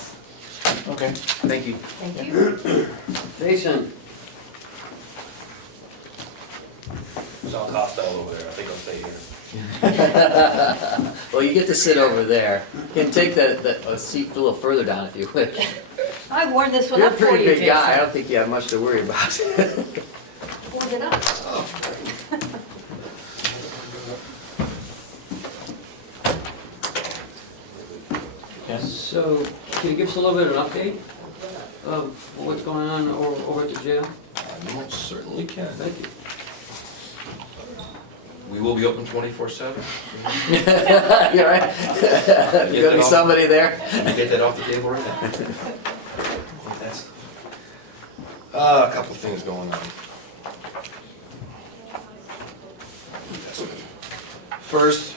Okay. Thank you. Thank you. Jason, It's all hostile over there, I think I'll stay here. Well, you get to sit over there. You can take a seat a little further down if you wish. I warmed this one You're a up for pretty you, big guy, I Jason. don't think you have much to worry about. Warmed it up. Ken? so can you give us a little bit of an update of what's going on over at the jail? I most certainly can. Thank you. We will be open 24/7. You're right. There's gonna be somebody there. Let me get that off the table right now. That's- a couple things going on. First,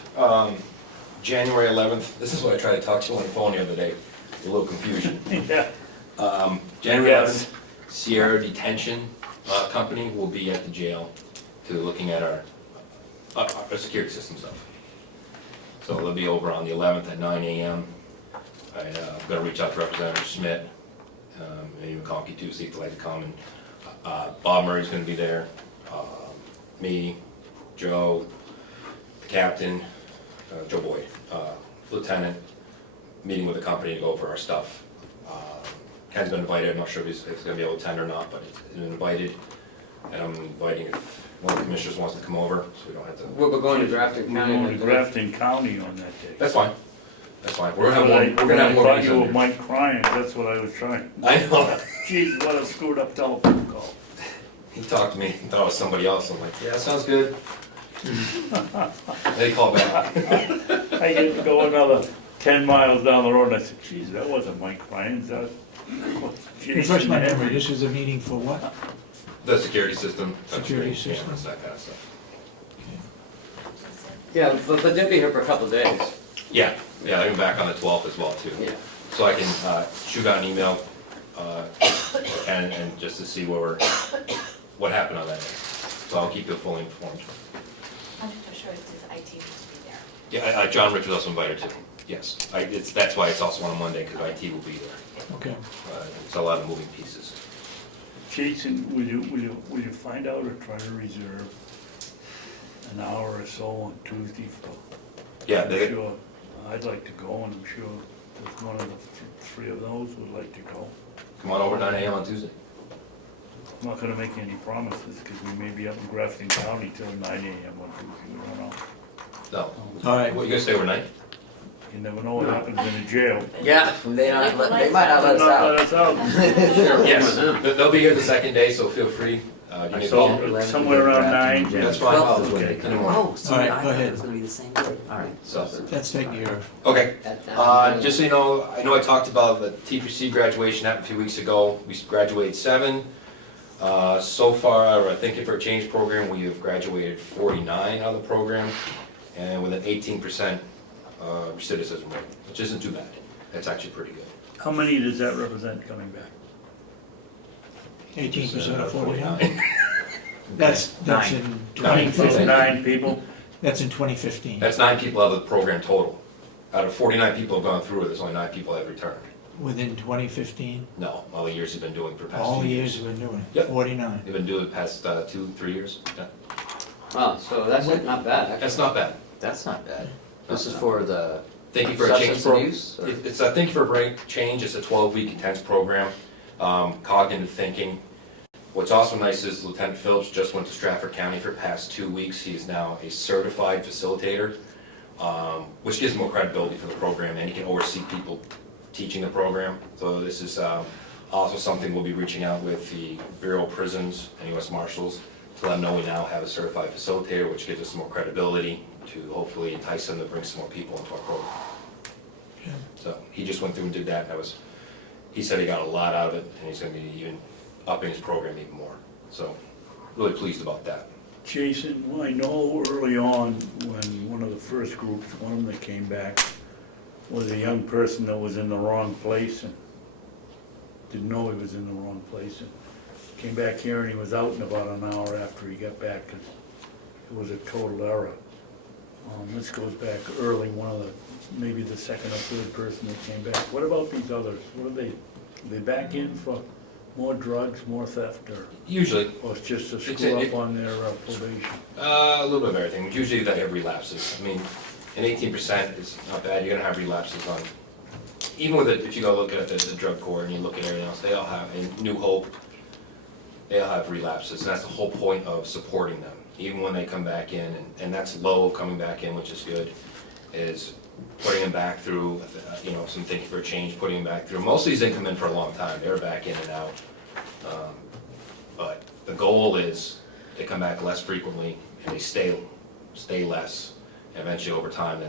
January 11th, this is what I tried to talk to you on the phone the other day, a little confusion. Yeah. January Yes. 11th, Sierra Detention Company will be at the jail to looking at our security system stuff. So they'll be over on the 11th at 9 a.m. I'm gonna reach out to Representative Schmidt, maybe McConkey too, see if they'd like to come. And Bob Murray's gonna be there, me, Joe, the captain, Joe Boyd, lieutenant, meeting with the company to go over our stuff. Ken's been invited, I'm not sure if he's gonna be able to attend or not, but he's been invited. And I'm inviting if one of the commissioners wants to come over, so we don't have to. We're going to Grafton We're County. going to that day. Grafton County on that day. That's fine, that's fine. We're I gonna have more thought meetings you on were there. Mike crying, that's what I was trying. I know, Jeez, what a screwed up telephone call. he talked to me, he thought it was somebody else, I'm like, yeah, that sounds good. Then he called back. I get to go another 10 miles down the road, and I said, geez, that wasn't Mike Ryan, that was Refresh Jason my memory, Henry. this was a meeting for what? The security system. Security touchscreen system. cameras, that kind of stuff. Yeah, but they'll be here for a couple of days. Yeah, I'll be back on the 12th as well too. Yeah. So I can shoot out an email and just to see what happened on that day. So I'll keep you fully informed. I'm just sure does IT need to be there? Yeah, John Rich is also invited too. Yes, that's why it's also on a Monday, because IT will be there. Okay. It's a lot of moving pieces. Jason, will you find out or try to reserve an hour or so on Tuesday for? Yeah, I'm sure, I'd like to go, and I'm sure that one of the three of those would like to go. come on over 9 a.m. on Tuesday. I'm not gonna make any promises, because we may be up in Grafton County till 9 a.m. on Tuesday, we don't know. No. All right. What, you gonna stay overnight? You never know what happens in a jail. Yeah, they might not let us Not out. let us out. Sure. Yes, they'll be here the second day, so feel free. Give me a call. So, somewhere around 9. That's fine. Oh, okay. In the morning. Oh, so All right, I go thought ahead. it was gonna be the same day. All right. So, That's taken care of. okay. Just so you know, I talked about the T3C graduation happened a few weeks ago. We graduated 7. So far, I think for a change program, we have graduated 49 out of the program, and with an 18% recidivism rate, which isn't too bad. That's actually pretty good. How many does that represent coming back? 18% of 49. That's in Nine. 2015. 9 people? That's in 2015. That's 9 people out of the program total. Out of 49 people have gone through it, there's only 9 people that have returned. Within 2015, No, all the years they've been doing for the past all 2 the years. years we've been doing it, Yep. 49. They've been doing it the past 2-3 years. Yeah. Oh, so that's not bad, actually. That's not bad. That's not bad. This is for the Thank you for a change substance program. abuse? or- It's a Thank you for a Break change. It's a 12-week intense program, cognitive thinking. What's also nice is Lieutenant Phillips just went to Stratford County for the past 2 weeks. He is now a certified facilitator, which gives him more credibility for the program, and he can oversee people teaching the program. So this is also something we'll be reaching out with the Bureau of Prisons and U.S. Marshals to let them know we now have a certified facilitator, which gives us more credibility to hopefully entice them to bring some more people into our program. Yeah. So he just went through and did that, and he said he got a lot out of it, and he's gonna be even upping his program even more. So, really pleased about that. Jason, well, I know early on, when one of the first groups, one of them that came back, was a young person that was in the wrong place and didn't know he was in the wrong place, and came back here and he was out in about an hour after he got back, because it was a total error. This goes back early, one of the, maybe the second or third person that came back. What about these others? What are they back in for more drugs, more theft, Usually, or it's just a It's screw a- up on their probation? a little bit of everything. Usually they have relapses. I mean, an 18% is not bad. You're gonna have relapses on, even with it, if you go look at the drug court and you look at everything else, they all have, in New Hope, they all have relapses. And that's the whole point of supporting them. Even when they come back in, and that's low coming back in, which is good, is putting them back through, some thinking for a change, putting them back through. Most of these didn't come in for a long time. They were back in and out. But the goal is they come back less frequently and they stay less. And eventually over time,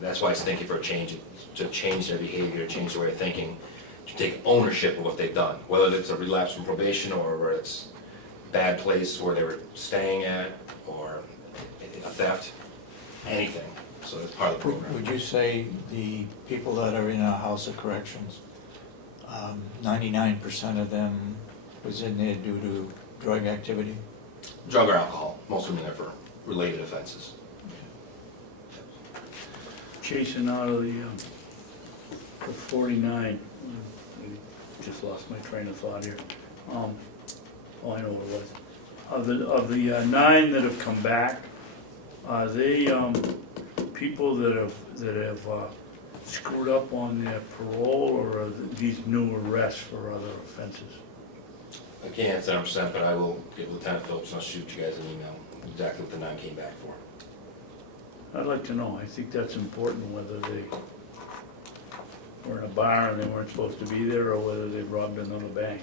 that's why it's thinking for a change, to change their behavior, change their way of thinking, to take ownership of what they've done. Whether it's a relapse from probation or whether it's bad place where they were staying at or a theft, anything. So it's part of the program. Would you say the people that are in our House of Corrections, 99% of them was in there due to drug activity? Drug or alcohol, most of them are there for related offenses. Chasing out of the 49, just lost my train of thought here. Oh, I know what it was. Of the 9 that have come back, are they people that have screwed up on their parole, or are these new arrests for other offenses? I can't answer 100%, but I will get Lieutenant Phillips and I'll shoot you guys an email, exactly what the 9 came back for. I'd like to know. I think that's important, whether they were in a bar and they weren't supposed to be there, or whether they robbed another bank.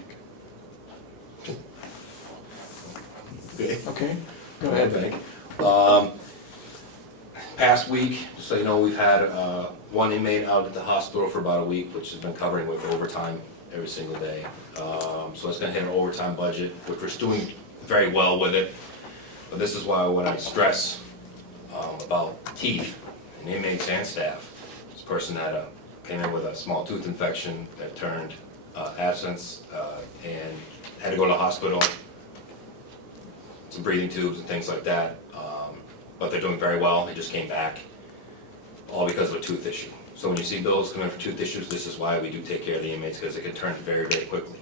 Okay, go ahead. Bank. Past week, just so you know, we've had one inmate out at the hospital for about a week, which has been covering with overtime every single day. So it's gonna hit our overtime budget, which we're doing very well with it. But this is why when I stress about teeth, and inmates and staff, this person had came in with a small tooth infection that turned abscess and had to go to the hospital, some breathing tubes and things like that. But they're doing very well. They just came back, all because of a tooth issue. So when you see bills come in for tooth issues, this is why we do take care of the inmates, because it can turn very, very quickly.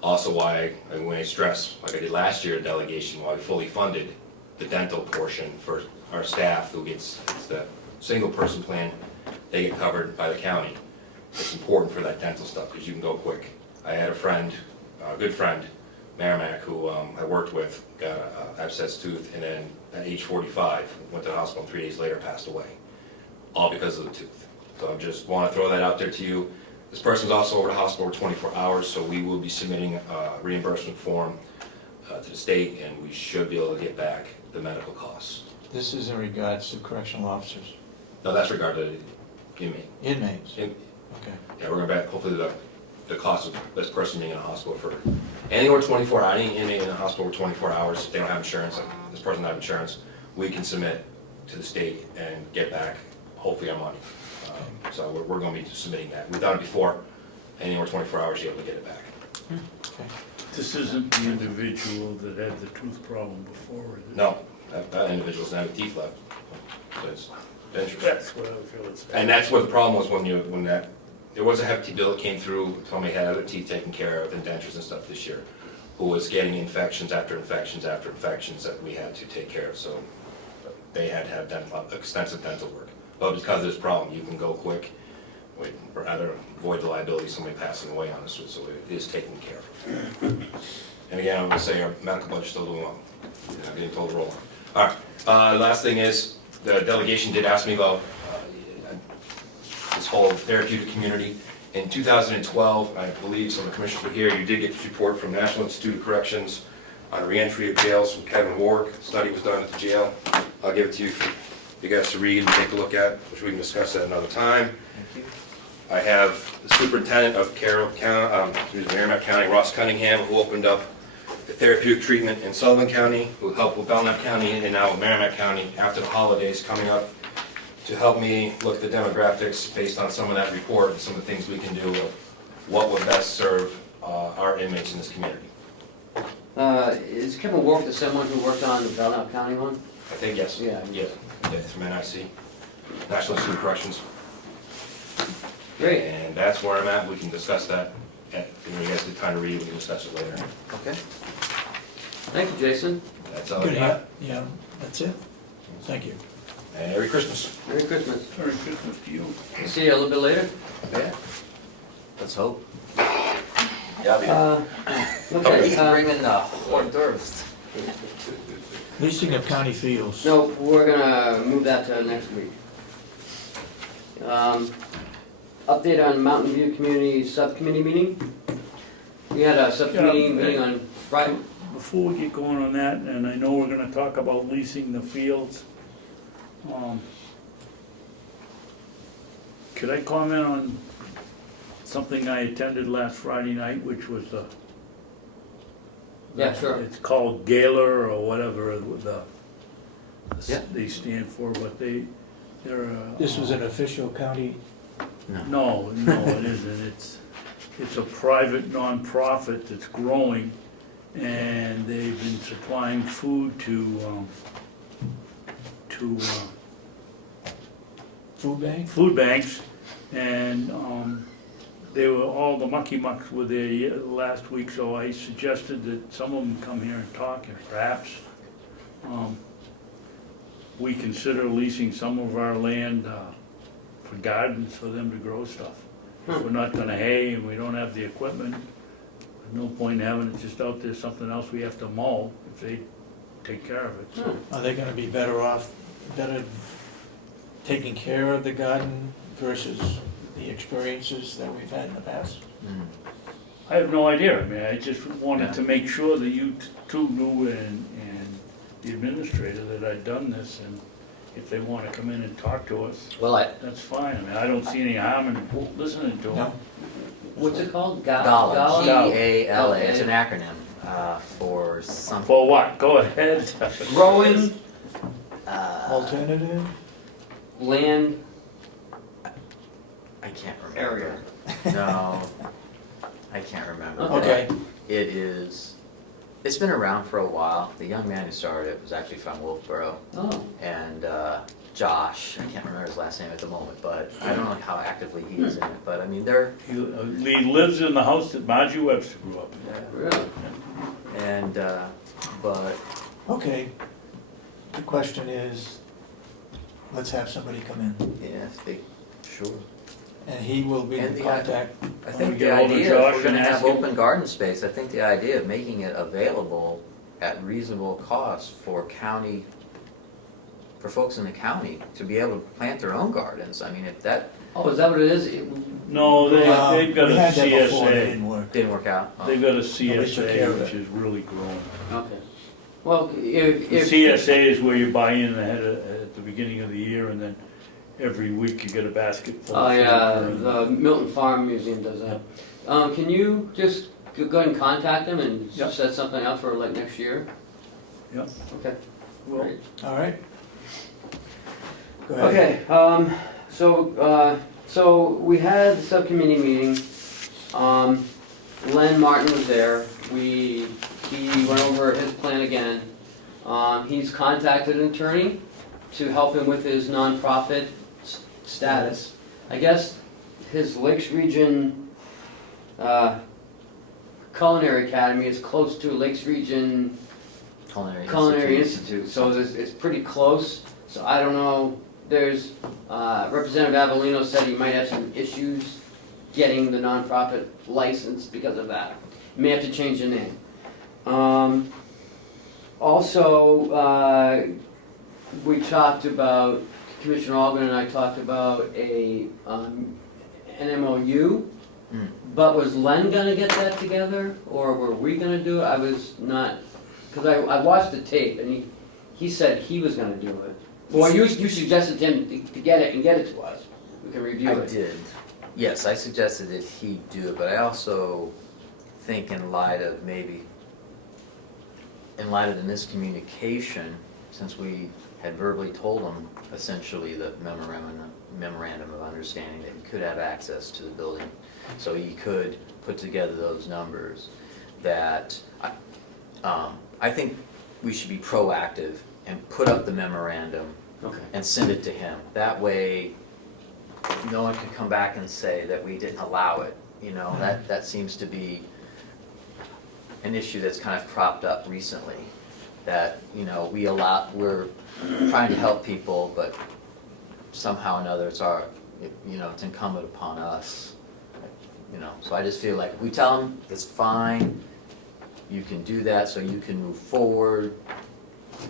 Also why, when I stress, like I did last year at delegation, why we fully funded the dental portion for our staff who gets, it's the single person plan, they get covered by the county. It's important for that dental stuff because you can go quick. I had a friend, a good friend, Merrimack, who I worked with, got an abscess tooth, and then at age 45, went to the hospital, and 3 days later passed away, all because of the tooth. So I just want to throw that out there to you. This person's also over the hospital for 24 hours, so we will be submitting a reimbursement form to the state, and we should be able to get back the medical costs. This is in regards to correctional officers, No, that's regarding the inmate. inmates. In- Okay. Yeah, we're going back, hopefully the cost of this person being in a hospital for anything over 24 hours, any inmate in a hospital for 24 hours, if they don't have insurance, and this person doesn't have insurance, we can submit to the state and get back, hopefully, our money. So we're going to be submitting that. We've done it before, anything over 24 hours, you're able to get it back. Okay. This isn't the individual that had the tooth problem before, is it? No, that individual doesn't have teeth left, so it's dentures. That's what I was gonna say. And that's what the problem was when there was a hefty bill that came through, told me he had other teeth taken care of, and dentures and stuff this year, who was getting infections after infections after infections that we had to take care of, so they had to have extensive dental work. But because of this problem, you can go quick, we'd rather avoid the liability of somebody passing away on this, so it is taken care of. And again, I'm gonna say our medical budget's still doing well, not getting told to roll on. All right, last thing is, the delegation did ask me about this whole therapeutic community. In 2012, I believe some of the commissioners were here, you did get this report from National Institute of Corrections on reentry of jails from Kevin Warwick. The study was done at the jail. I'll give it to you for you guys to read and take a look at, which we can discuss at another time. Thank you. I have the superintendent of Carroll County, Merrimack County, Ross Cunningham, who opened up the therapeutic treatment in Sullivan County, who helped with Belknap County and now with Merrimack County after the holidays coming up, to help me look at the demographics based on some of that report and some of the things we can do of what would best serve our inmates in this community. Is Kevin Warwick the same one who worked on the Belknap County one? I think yes. Yeah. Yeah, from NIC, National Institute of Corrections. Great. And that's where I'm at. We can discuss that. When you guys get time to read, we can discuss it later. Okay. Thank you, Jason. That's all I Good, got. yeah, that's it. Thank you. And Merry Christmas. Merry Christmas. Merry Christmas to you. See you a little bit later. Yeah. Let's hope. Yeah, I'll be there. Okay. Bring in hors d'oeuvres. Leasing of county fields. No, we're gonna move that to next week. Update on Mountain View Community Subcommittee meeting. We had a subcommittee Yeah, meeting on Friday. Before we get going on that, and I know we're gonna talk about leasing the fields, could I comment on something I attended last Friday night, which was the... Yeah, sure. It's called Gaylor or whatever Yeah. they stand for, but they're... This was an official county, No, it isn't. It's a private nonprofit that's growing, and they've been supplying food to food bank? food banks, and they were, all the mucky mucks were there last week, so I suggested that some of them come here and talk, and perhaps we consider leasing some of our land for gardens for them to grow stuff. If we're not gonna hay and we don't have the equipment, there's no point in having it just out there, something else we have to mow if they take care of it. So Are they gonna be better off, better taking care of the garden versus the experiences that we've had in the past? I have no idea. I mean, I just wanted to make sure that you two knew and the administrator that I'd done this, and if they wanna come in and talk to us, Well, that's fine. I mean, I don't see any harm in listening to them. No? what's it called? GALA, Gala. G-A-L-A, it's an acronym for something. For what? Go ahead. Growing Alternative? land I can't remember. area. No, I can't remember. Okay, It is, it's been around for a while. The young man who started it was actually from Wolfboro. Oh, And Josh, I can't remember his last name at the moment, but I don't know how actively he is in it. But I mean, they're, He lives in the house that Margie Webster grew up in. really? and, but, okay. The question is, let's have somebody come in, yeah, if they, sure. and he will be And the the- contact. I think get the hold of idea, Josh if we're gonna and have ask him. open garden space, I think the idea of making it available at reasonable cost for county, for folks in the county to be able to plant their own gardens, I mean, if that Oh, is that what it is? No, they've got a We had that before, it CSA. didn't work. didn't work out. They've got a Nobody took care CSA, of which it. is really growing. Okay. Well, The if. CSA is where you buy in at the beginning of the year, and then every week you get a basket full. Oh, of yeah, fruit. the Milton Farm Museum does that. Can you just go ahead and contact them and Yep. set something up for like next year? Yep. Okay, Well, great. All right. Go ahead. Okay, so we had the subcommittee meeting. Len Martin was there. He went over his plan again. He's contacted an attorney to help him with his nonprofit status. I guess his Lakes Region Culinary Academy is close to Lakes Region Culinary Institute, so it's pretty close. So I don't know, there's, Representative Avellino said he might have some issues getting the nonprofit license because of that. May have to change the name. Also, we talked about, Commissioner Ahlgren and I talked about an MOU. But was Len gonna get that together, or were we gonna do it? I was not, because I watched the tape, and he said he was gonna do it. Well, you suggested him to get it and get it to us. We can review I it. did. Yes, I suggested that he do it, but I also think in light of maybe in light of the miscommunication, since we had verbally told him essentially the memorandum of understanding that he could have access to the building, so he could put together those numbers, that I think we should be proactive and put up the memorandum Okay. and send it to him. That way, no one can come back and say that we didn't allow it. You know, that seems to be an issue that's kind of cropped up recently. That, you know, we're trying to help people, but somehow or another it's it's incumbent upon us. You know, so I just feel like if we tell them it's fine, you can do that so you can move forward,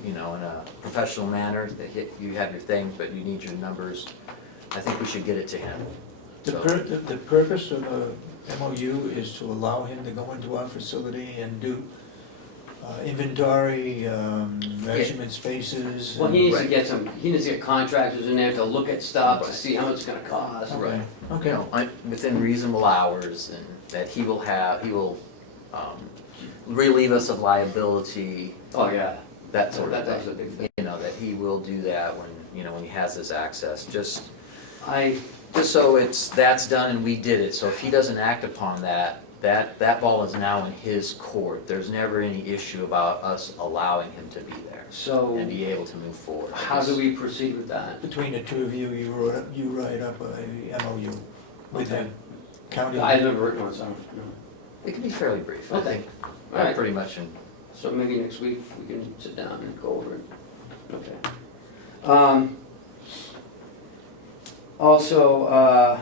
you know, in a professional manner, that you have your things, but you need your numbers. I think we should get it to him. The purpose of the MOU is to allow him to go into our facility and do inventory, measurement spaces. Well, he needs to Right. get contractors in there to look at stuff, to see how much it's gonna cost. Okay, You okay. know, within reasonable hours, and that he will relieve us of liability, Oh, yeah. that sort of That's a thing. big thing. You know, that he will do that when, when he has this access, just I, so that's done and we did it. So if he doesn't act upon that ball is now in his court. There's never any issue about us allowing him to be there so, and be able to move forward. how do we proceed with that? Between the two of you, you write up a MOU with him. County. I've never written one, so I don't know. It can be fairly brief, I Okay. think. All right. Pretty much in. So maybe next week we can sit down and go over it. Okay. Also,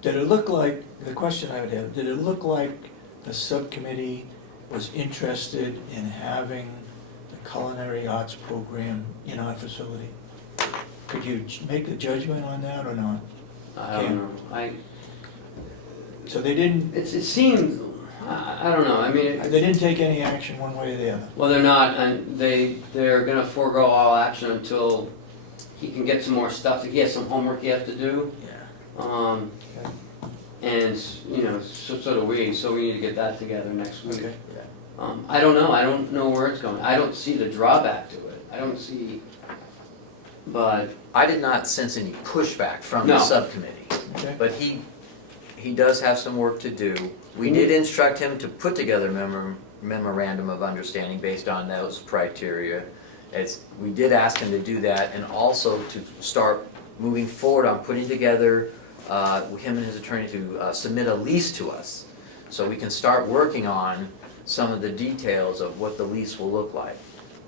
Did it look like, the question I would have, did it look like the subcommittee was interested in having the culinary arts program in our facility? Could you make a judgment on that or not? I don't know, So they didn't, it seems, I don't know, I mean, they didn't take any action one way or the other? well, they're not, and they're gonna forego all action until he can get some more stuff, he has some homework he has to do. Yeah. And, so do we, so we need to get that together next week. Okay. I don't know where it's going, I don't see the drawback to it, I don't see, but, I did not sense any pushback from No. the subcommittee, Okay. but he does have some work to do. We did instruct him to put together a memorandum of understanding based on those criteria. We did ask him to do that, and also to start moving forward on putting together, him and his attorney to submit a lease to us, so we can start working on some of the details of what the lease will look like.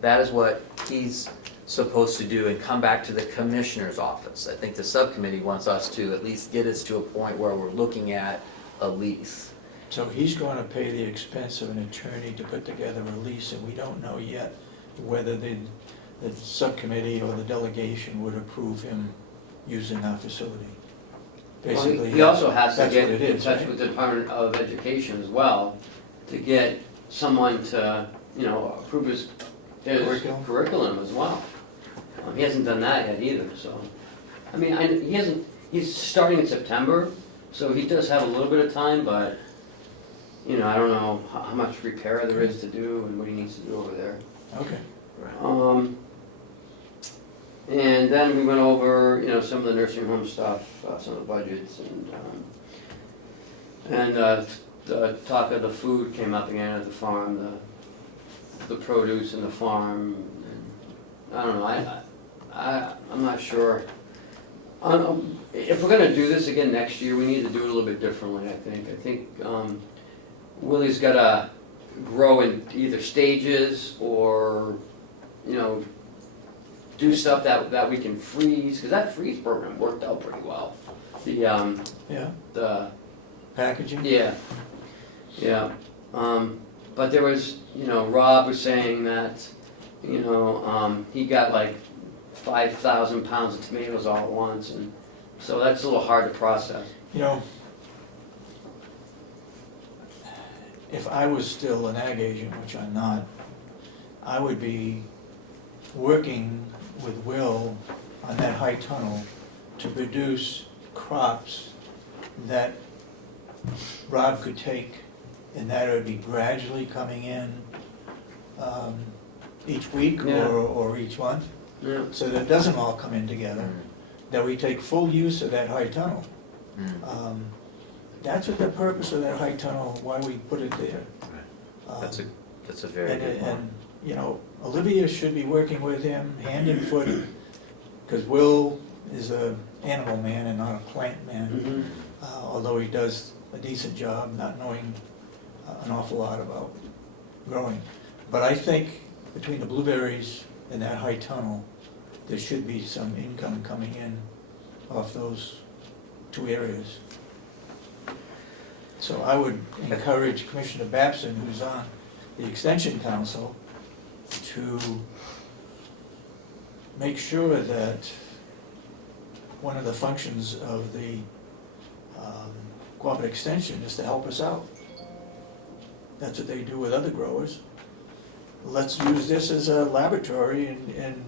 That is what he's supposed to do and come back to the commissioner's office. I think the subcommittee wants us to at least get us to a point where we're looking at a lease. So he's going to pay the expense of an attorney to put together a lease, and we don't know yet whether the subcommittee or the delegation would approve him using our facility. well, Basically, he also has to that's get what it in is, touch right? with the Department of Education as well, to get someone to, approve his curriculum as well. He hasn't done that yet either, so, I mean, he's starting in September, so he does have a little bit of time, but, I don't know how much repair there is to do and what he needs to do over there. Okay. And then we went over, some of the nursing home stuff, some of the budgets, and the talk of the food came up again at the farm, the produce in the farm. And I don't know, I'm not sure. If we're gonna do this again next year, we need to do it a little bit differently, I think. I think Willie's gotta grow in either stages or, do stuff that we can freeze, because that freeze program worked out pretty well. Yeah, The packaging? yeah, yeah. But there was, Rob was saying that, he got like 5,000 pounds of tomatoes all at once, and so that's a little hard to process. If I was still an ag agent, which I'm not, I would be working with Will on that high tunnel to produce crops that Rob could take, and that would be gradually coming in each week Yeah. or each month, Yeah. so that it doesn't all come in together, that we take full use of that high tunnel. Mm. That's what the purpose of that high tunnel, why we put it there. That's Um, a very good point. And, you know, Olivia should be working with him hand and foot, because Will is a animal man and not a plant man, Mhm. although he does a decent job not knowing an awful lot about growing. But I think between the blueberries and that high tunnel, there should be some income coming in off those two areas. So I would encourage Commissioner Babson, who's on the Extension Council, to make sure that one of the functions of the cooperative extension is to help us out. That's what they do with other growers. Let's use this as a laboratory and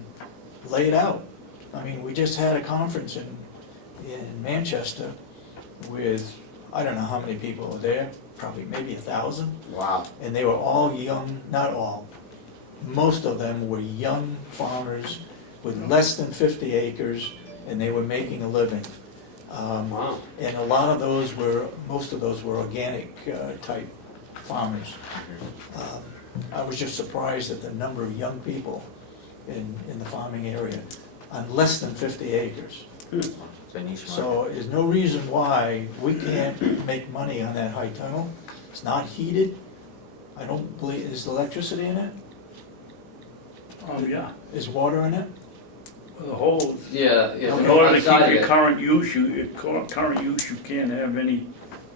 lay it out. I mean, we just had a conference in Manchester with, I don't know how many people were there, probably maybe 1,000. Wow. And they were all young, not all, most of them were young farmers with less than 50 acres, and they were making a living. Wow. And a lot of those were, most of those were organic type farmers. I was just surprised at the number of young people in the farming area on less than 50 acres. It's a niche market. So there's no reason why we can't make money on that high tunnel. It's not heated. I don't believe, is electricity in it? Yeah, Is water in it? the whole, Yeah, yeah. in order to outside keep of your it. current use, you can't have any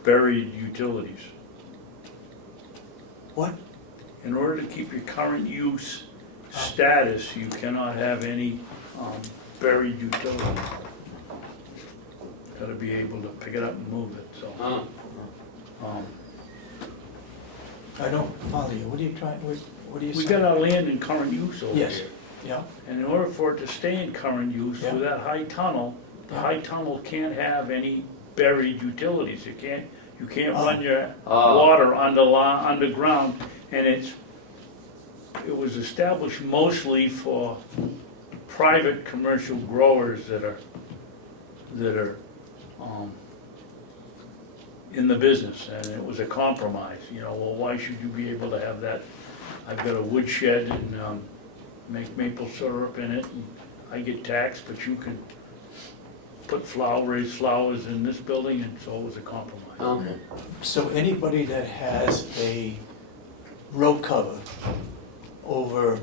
buried utilities. What? In order to keep your current use status, you cannot have any buried utilities. Gotta be able to pick it up and move it, so. Oh. um, I don't follow you. What are you trying, what are you We saying? got our land in current use over Yes. here. Yeah, And in order for it to stay in current use Yeah. with that high tunnel, the Yeah. high tunnel can't have any buried utilities. You can't Oh. run your Oh. water underground, and it was established mostly for private commercial growers that are in the business, and it was a compromise, you know, well, why should you be able to have that? I've got a woodshed and make maple syrup in it, and I get taxed, but you can put raise flowers in this building, and so it was a compromise. Okay. so anybody that has a row cover over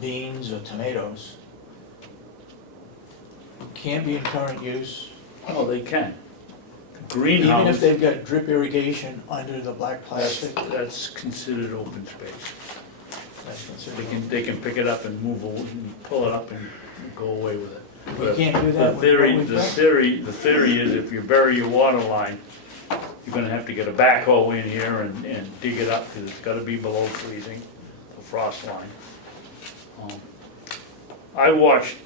beans or tomatoes can't be in current use, Oh, they can. even Greenhouse, if they've got drip irrigation under the black plastic. that's considered open space. That's considered- They can pick it up and and pull it up and go away with it. You can't do that with what we've got? The theory is if you bury your water line, you're gonna have to get a backhoe in here and dig it up, because it's gotta be below freezing, the frost line. I watched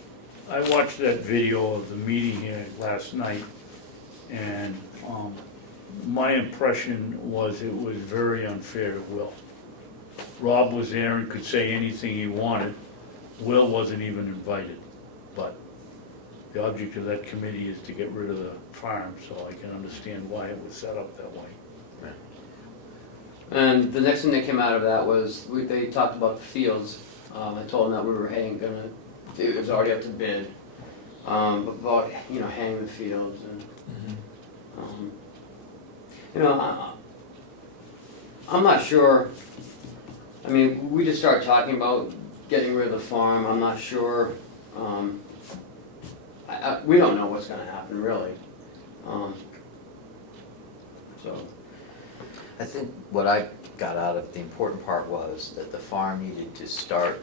that video of the meeting here last night, and my impression was it was very unfair to Will. Rob was there and could say anything he wanted. Will wasn't even invited, but the object of that committee is to get rid of the farm, so I can understand why it was set up that way. And the next thing that came out of that was, they talked about the fields. I told them that we were it was already up to bid, about, hanging the fields and, Mhm. I'm not sure. I mean, we just started talking about getting rid of the farm. I'm not sure, we don't know what's gonna happen, really. So, I think what I got out of the important part was that the farm needed to start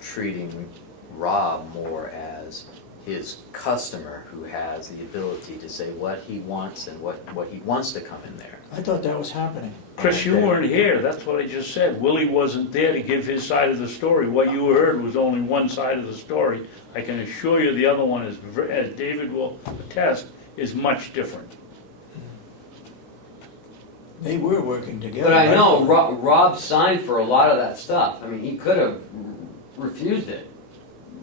treating Rob more as his customer who has the ability to say what he wants and what he wants to come in there. I thought that was happening. Chris, you weren't here, that's what I just said. Willie wasn't there to give his side of the story. What you heard was only one side of the story. I can assure you the other one is, as David will attest, is much different. They were working together. But I know Rob signed for a lot of that stuff. I mean, he could have refused it,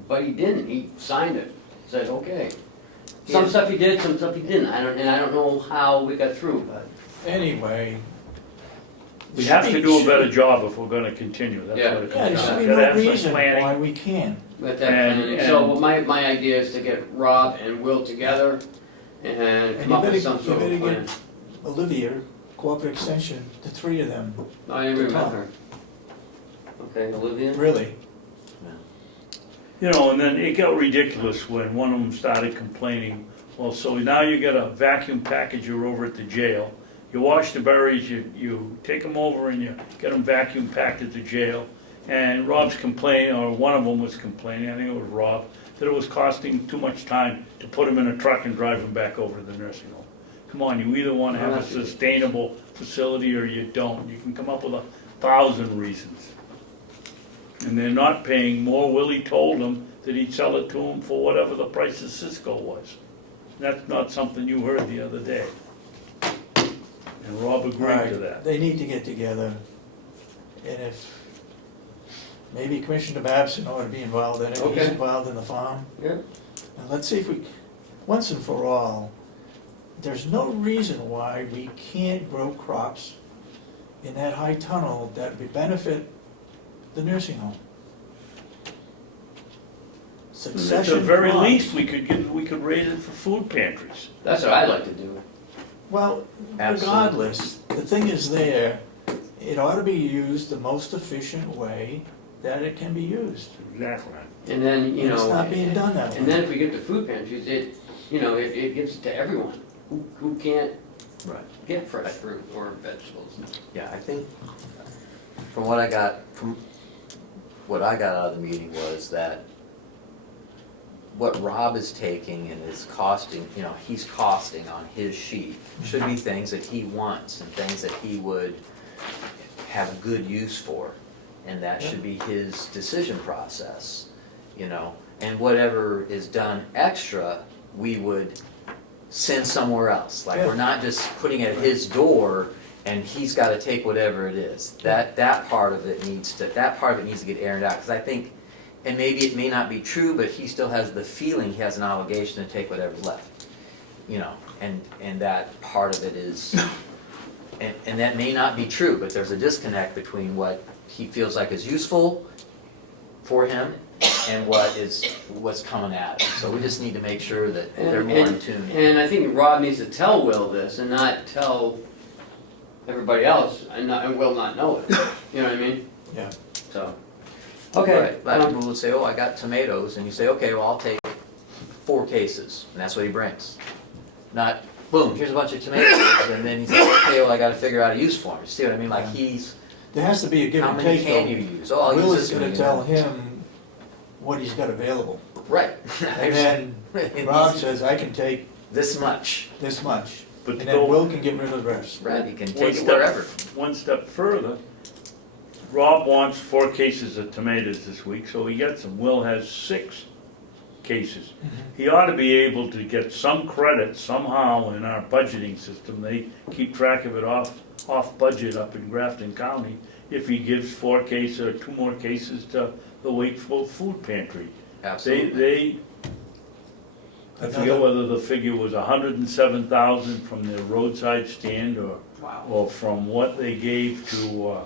but he didn't. He signed it, said, okay. Some stuff he did, some stuff he didn't. I don't know how we got through, but. Anyway. We have to do a better job if we're gonna continue, that's what it Yeah, there comes should down be to. Gotta no have some reason planning. why we can't. With that And- planning. and- So my idea is to get Rob and Will together and And come you up with better, some you sort of better plan. get Olivia, Cooperative Extension, the three of them, I never the met top. her. Okay, Olivia? really. You know, and then it got ridiculous when one of them started complaining, well, so now you got a vacuum packager over at the jail. You wash the berries, you take them over and you get them vacuum packed at the jail. And Rob's complaining, or one of them was complaining, I think it was Rob, that it was costing too much time to put them in a truck and drive them back over to the nursing home. Come on, you either wanna have a sustainable facility or you don't. You can come up with 1,000 reasons. And they're not paying more. Willie told them that he'd sell it to them for whatever the price of Cisco was. That's not something you heard the other day. And Rob agreed to Right, that. they need to get together, and if, maybe Commissioner Babson ought to be involved in it, he's Okay. involved in the farm. Yeah. And let's see if we, once and for all, there's no reason why we can't grow crops in that high tunnel that would benefit the nursing home. At Succession the very crops. least, we could raise it for food pantries. That's what I'd like to do. Well, Absolutely. regardless, the thing is there, it ought to be used the most efficient way that it can be used. Exactly. And then, you And know. it's not being done that way. And then if we get to food pantries, it gives it to everyone who can't Right. get fresh fruit or vegetables. Yeah, I think from what I got out of the meeting was that what Rob is taking and is costing, he's costing on his sheet should be things that he wants and things that he would have good use for. And that should be his decision process, and whatever is done extra, we would send somewhere else. Like, we're not just putting it at his door and he's gotta take whatever it is. That part of it needs to get aired out, because I think, and maybe it may not be true, but he still has the feeling he has an obligation to take whatever's left. And that part of it is, and that may not be true, but there's a disconnect between what he feels like is useful for him and what's coming at him. So we just need to make sure that they're more in tune. And I think Rob needs to tell Will this and not tell everybody else and Will not know it. You know what I mean? Yeah. So, okay. Right, like people would say, oh, I got tomatoes, and you say, okay, well, I'll take 4 cases, and that's what he brings. Not, boom, here's a bunch of tomatoes, and then he says, okay, well, I gotta figure out a use for them. You see what I mean? Like, There has to be a give how and many take can though. you use? Oh, I'll Will use is this gonna many. tell him what he's got available. Right. And then Rob says, I can take This much. this much. But And to then go Will can get rid of the rest. Right, you can one take it step- wherever. One step further, Rob wants 4 cases of tomatoes this week, so he gets them. Will has 6 cases. He ought to be able to get some credit somehow in our budgeting system. They keep track of it off budget up in Grafton County, if he gives 4 cases or 2 more cases to the Wakefield Food Pantry. Absolutely. I forget whether the figure was 107,000 from the roadside stand or from what they gave to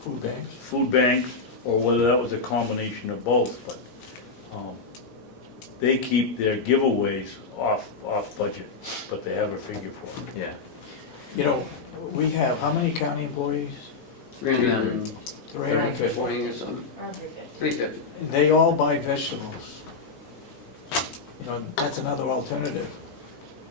Food banks. food banks, or whether that was a combination of both, but they keep their giveaways off budget, but they have a figure for it. Yeah. You know, we have, how many county employees? 340 350. or something. Around 350. 350. They all buy vegetables. That's another alternative.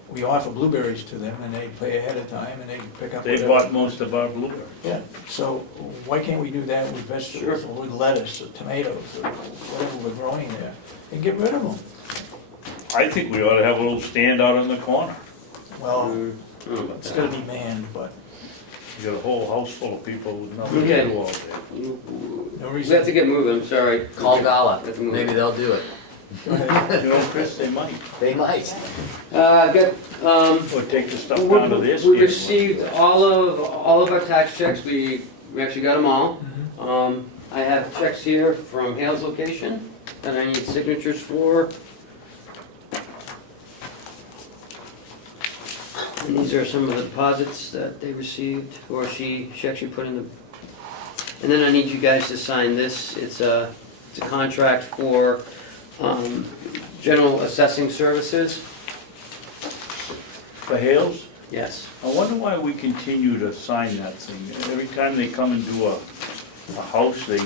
We offer blueberries to them and they pay ahead of time and they pick up They whatever. bought most of our blueberries. Yeah, so why can't we do that with vegetables or with lettuce or tomatoes or whatever we're growing there and get rid of them? I think we ought to have a little stand out in the corner. Well, I don't know about it's that. gonna be manned, but You got a whole house full of people with nothing to Okay. do all day. no We reason. have to get moving, I'm sorry. Call Gala, Let's move. maybe they'll do it. Go ahead. You know, Chris, they might, They might. I've got, or take the stuff down to this. we received all of our tax checks, we actually got them all. I have checks here from Hale's location that I need signatures for. And these are some of the deposits that they received, or she actually put in the, and then I need you guys to sign this. It's a contract for general assessing services. For Hales? Yes. I wonder why we continue to sign that thing. Every time they come and do a house, they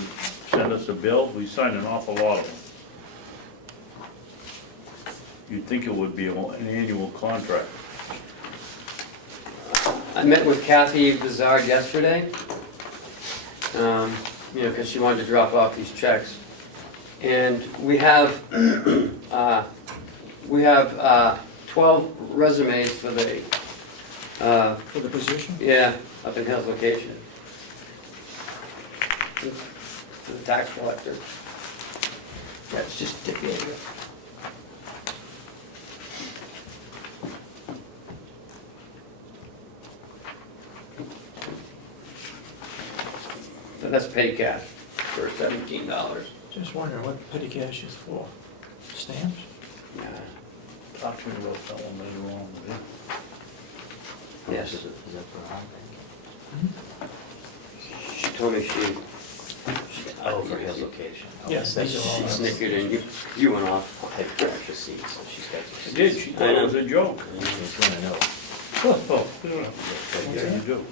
send us a bill, we sign an awful lot of them. You'd think it would be an annual contract. I met with Kathy Bizard yesterday, because she wanted to drop off these checks. And we have 12 resumes for the, For the position? yeah, up in Hill's location. For the tax collector. That's just Dick. So that's petty cash for $17. Just wondering what petty cash is for. Stamps? Yeah. Talk to me about that one later on, will you? Yes. Is that for our bank? She told me she Oh, for his location. Okay. Yes, these are all. she snickered and you went off. I had track receipts, so she's got the I receipts. did, she thought it was a joke. And you just wanna know. Oh, yeah, you do.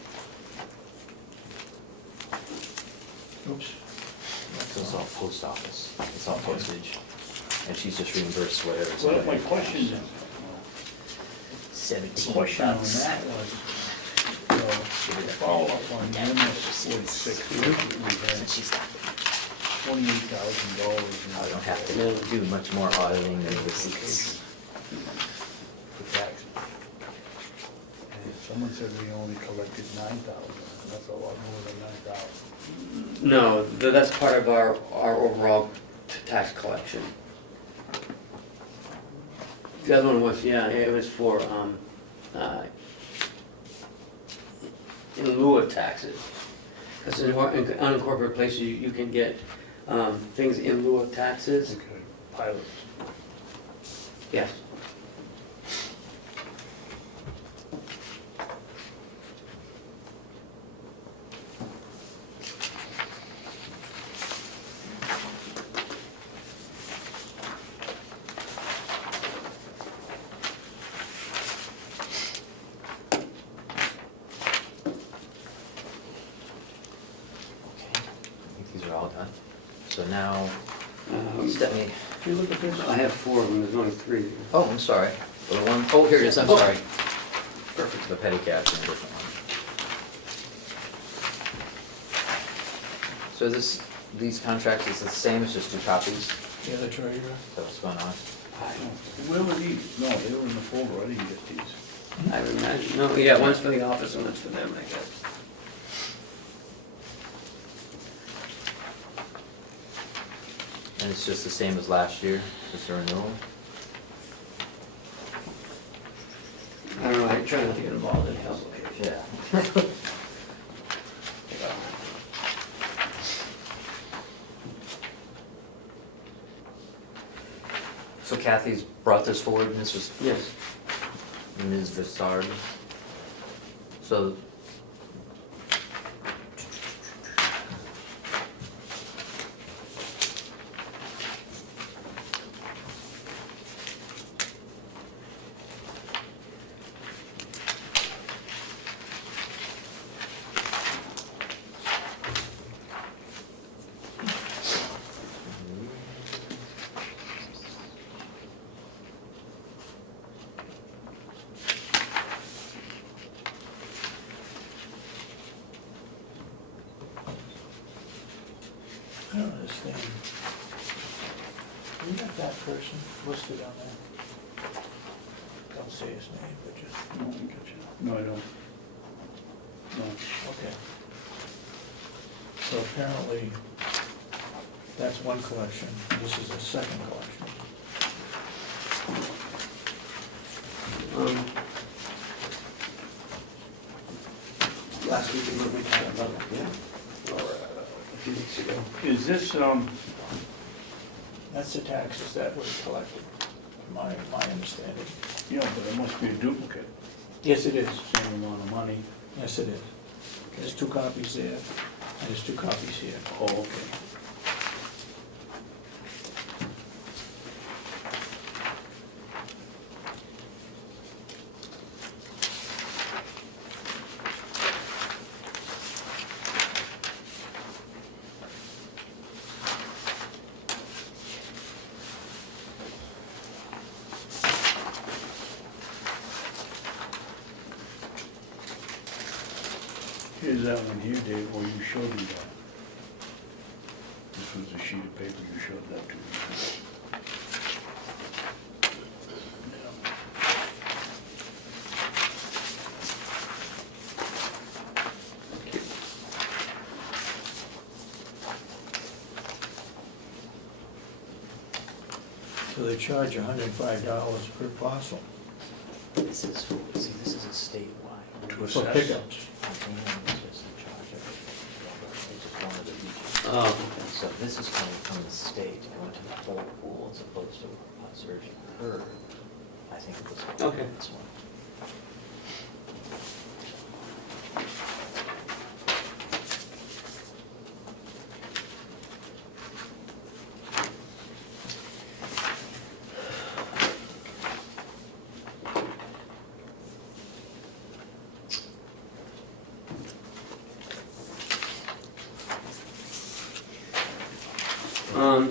Oops. So it's all post office, it's all postage, and she's just reimbursed whatever's. Well, in my there. question is, the 17 question on bucks. that was, follow up on MS 46, we had She's got it. $28,000 I don't have to do much more auditing than receipts. for taxes. And someone said we only collected 9,000, that's a lot more than 9,000. No, that's part of our overall tax collection. The other one was, yeah, it was for, in lieu of taxes. Because in unincorporated places, you can get things in lieu of taxes. Okay, pilots. Yes. Okay, I think these are all done. So now, Um, Stephanie, If you look at this, I have 4 of them, there's only 3. oh, I'm sorry. The one, oh, here it is, I'm Oh. sorry. Perfect, the petty cash in a different one. So these contracts is the same, it's just 2 copies? The other treasurer? Is that what's going on? where were these? No, they were in the folder, I didn't get these. I would imagine, no, yeah, one's for the office and one's for them, I guess. And it's just the same as last year, just a renewal? I don't know, I try not to get involved in health location. Yeah. So Kathy's brought this forward, and this was Yes. Ms. Vissard. So. I don't understand. You got that person listed on there? Don't say his name, but just, No, I got you. No, I don't. No. okay. So apparently, that's one collection, this is a second collection. Last week, we moved to about, yeah, or a few weeks ago. Is this, That's the taxes that were collected, my understanding. yeah, but it must be a duplicate, Yes, it is. same amount of money. Yes, it is. There's 2 copies there, and there's 2 copies here. Oh, okay. Here's that one here, Dave, where you showed me that. This was the sheet of paper you showed that to me. Yeah. So they charge $105 per parcel This is, see, this is a statewide. To for assess. pickups. Oh, So this is coming from the state, it went to the whole pool as opposed to surging per, I think it was. Okay. This one.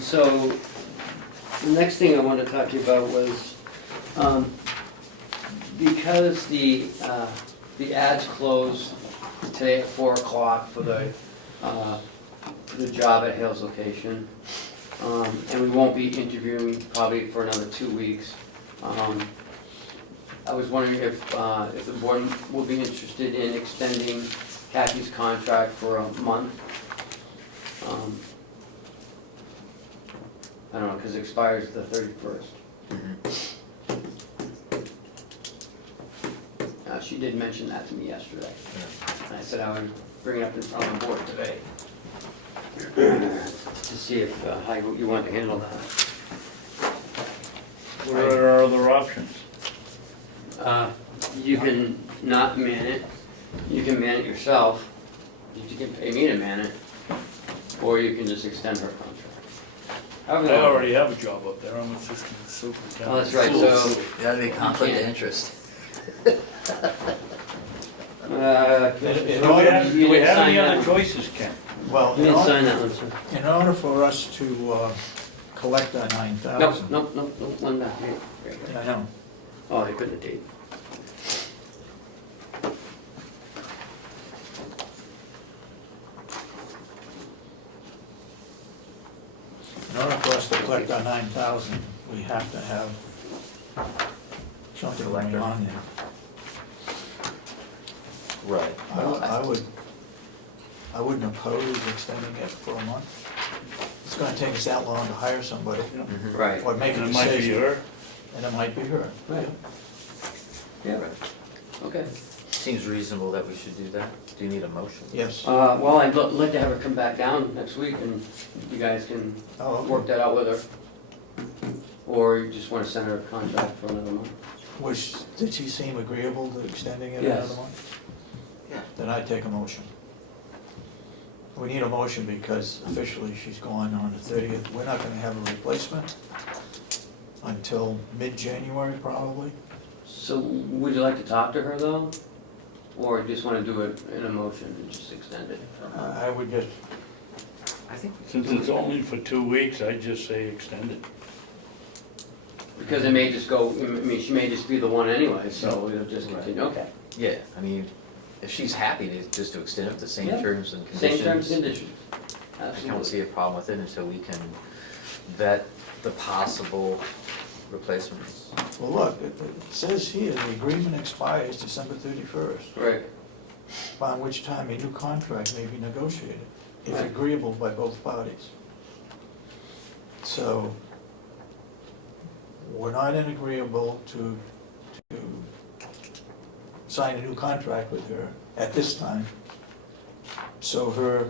So, the next thing I wanted to talk to you about was, because the ads closed today at 4 o'clock for the job at Hale's location, and we won't be interviewing probably for another 2 weeks. I was wondering if the board would be interested in extending Kathy's contract for a month. I don't know, because it expires the 31st. She did mention that to me yesterday. And I said I would bring it up in front of the board today. To see if, how you want to handle that. What are our other options? You can not man it, you can man it yourself, you can pay me to man it, or you can just extend her contract. I already have a job up there, I'm assistant superintendent. Oh, that's right, so, That'd be conflict of can't. interest. In Do order- we have any other choices, Ken? Well, You didn't sign that one, sir. in order for us to collect our No, 9,000. no, one back, here. I know. Oh, they put the date. In order for us to collect our 9,000, we have to have something going on there. Right. I wouldn't oppose extending it for a month. It's gonna take us that long to hire somebody, Right. or make a And it might be decision, her. and it might be her. Right. Yeah, okay. Seems reasonable that we should do that. Do you need a motion? Yes. Well, I'd like to have her come back down next week and you guys can Oh, work okay. that out with her. Or you just wanna send her a contract for another month? Did she seem agreeable to extending it Yes. another month? Yeah. Then I'd take a motion. We need a motion because officially she's gone on the 30th. We're not gonna have a replacement until mid-January probably. So would you like to talk to her though? Or you just wanna do it in a motion and just extend it? I would just, I think. Since it's only for 2 weeks, I'd just say extend it. Because it may just go, I mean, she may just be the one anyway, so it'll just continue, okay. Yeah, I mean, if she's happy to extend it with the same Yeah. terms and Same conditions. terms and conditions. I don't Absolutely. see a problem with it until we can vet the possible replacements. well, look, it says here, the agreement expires December 31st, Right, upon which time a new contract may be negotiated, if Right. agreeable by both parties. So, we're not in agreeable to sign a new contract with her at this time. So her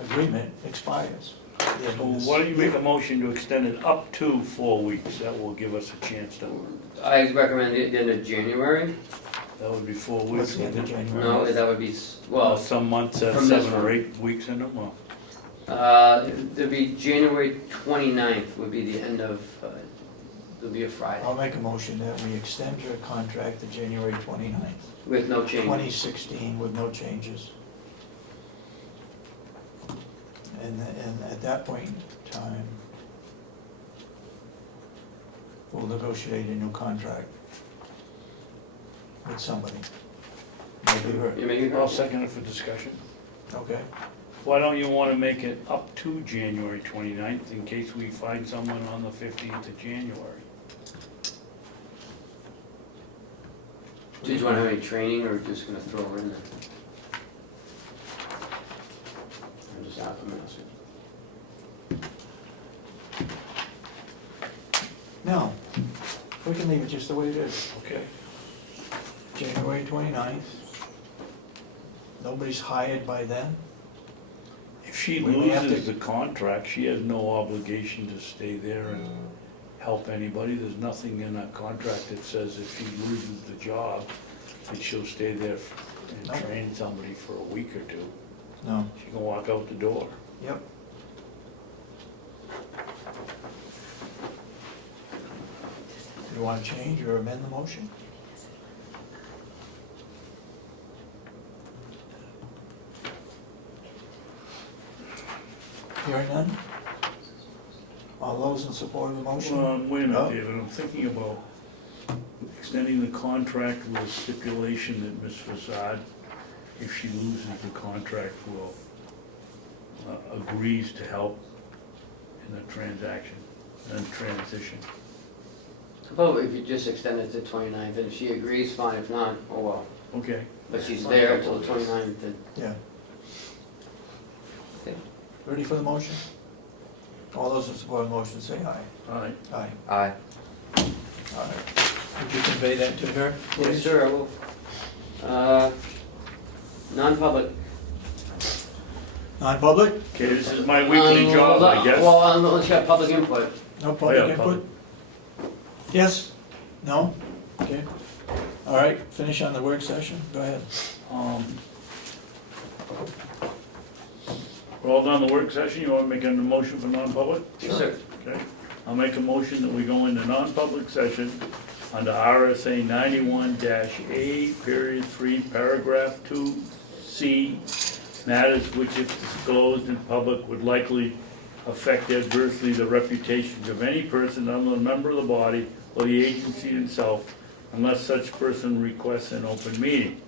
agreement expires. at the end So of this why don't you make year. a motion to extend it up to 4 weeks? That will give us a chance to, I recommend the end of January. that would be 4 What's weeks. the end of wouldn't it? January? No, that would be, Well, well, some months have from this 7 or one. 8 weeks in them, or? it'd be January 29th would be the end of, it'll be a Friday, I'll make a motion that we extend her contract to January 29th, with no change. 2016, with no changes. And at that point in time, we'll negotiate a new contract with somebody. Maybe her, You making I'll a second it for discussion. okay? Why don't you wanna make it up to January 29th in case we find someone on the 15th of January? Did you want to have any training, or just gonna throw her in there? I'm just out, I'm asking. No, we can leave it just the way it is. Okay. January 29th. Nobody's hired by then. If she We may have loses to- the contract, she has no obligation to stay there and help anybody. There's nothing in that contract that says if she loses the job, that she'll stay there and No. train somebody for a week or two. No, She can walk out the door. yep. You want to change or amend the motion? Hearing none? All those in support of the motion? Wait a No. minute, David, I'm thinking about extending the contract with a stipulation that Ms. Fasad, if she loses the contract, will agrees to help in the transaction and transition. How about if you just extend it to 29th, and if she agrees, fine, if not, oh well. Okay. But she's there until the 29th, then. Yeah. Okay. Ready for the motion? All those in support of the motion say aye. All right. Aye. Aye. All right. Would you convey that to her, Yes, please? sir, I will. Non-public. Non-public? Okay, this is my weekly job, I guess. Well, unless you have public input. No public yeah, input? public. Yes? No? Okay. All right, finish on the work session, go ahead. We're all done the work session, you want to make a motion for non-public? Yes, sir. Okay, I'll make a motion that we go into non-public session under RSA 91-A, period 3, paragraph 2C, matters which if disclosed in public would likely affect adversely the reputation of any person other than a member of the body or the agency itself, unless such person requests an open meeting.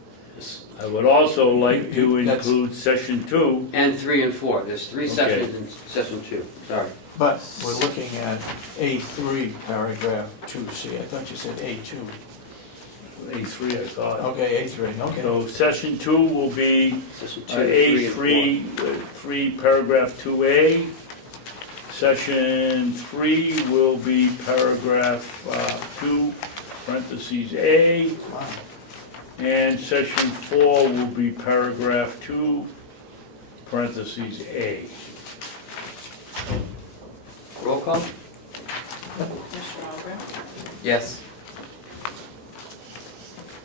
I would also like to That's- include session 2. And 3 and 4, there's 3 Okay. sessions in session 2, sorry. But we're looking at A3, paragraph 2C. I thought you said A2. A3, I thought. Okay, A3, okay. So session 2 will be Session 2, 3 and 4. A3, 3, paragraph 2A. Session 3 will be paragraph 2, parentheses A. Wow. And session 4 will be paragraph 2, parentheses A. Roll call? Commissioner Ahlgren, Yes.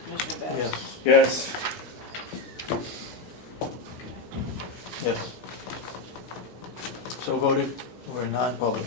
Commissioner Babson. Yes, Yes. yes. So voted, we're non-public.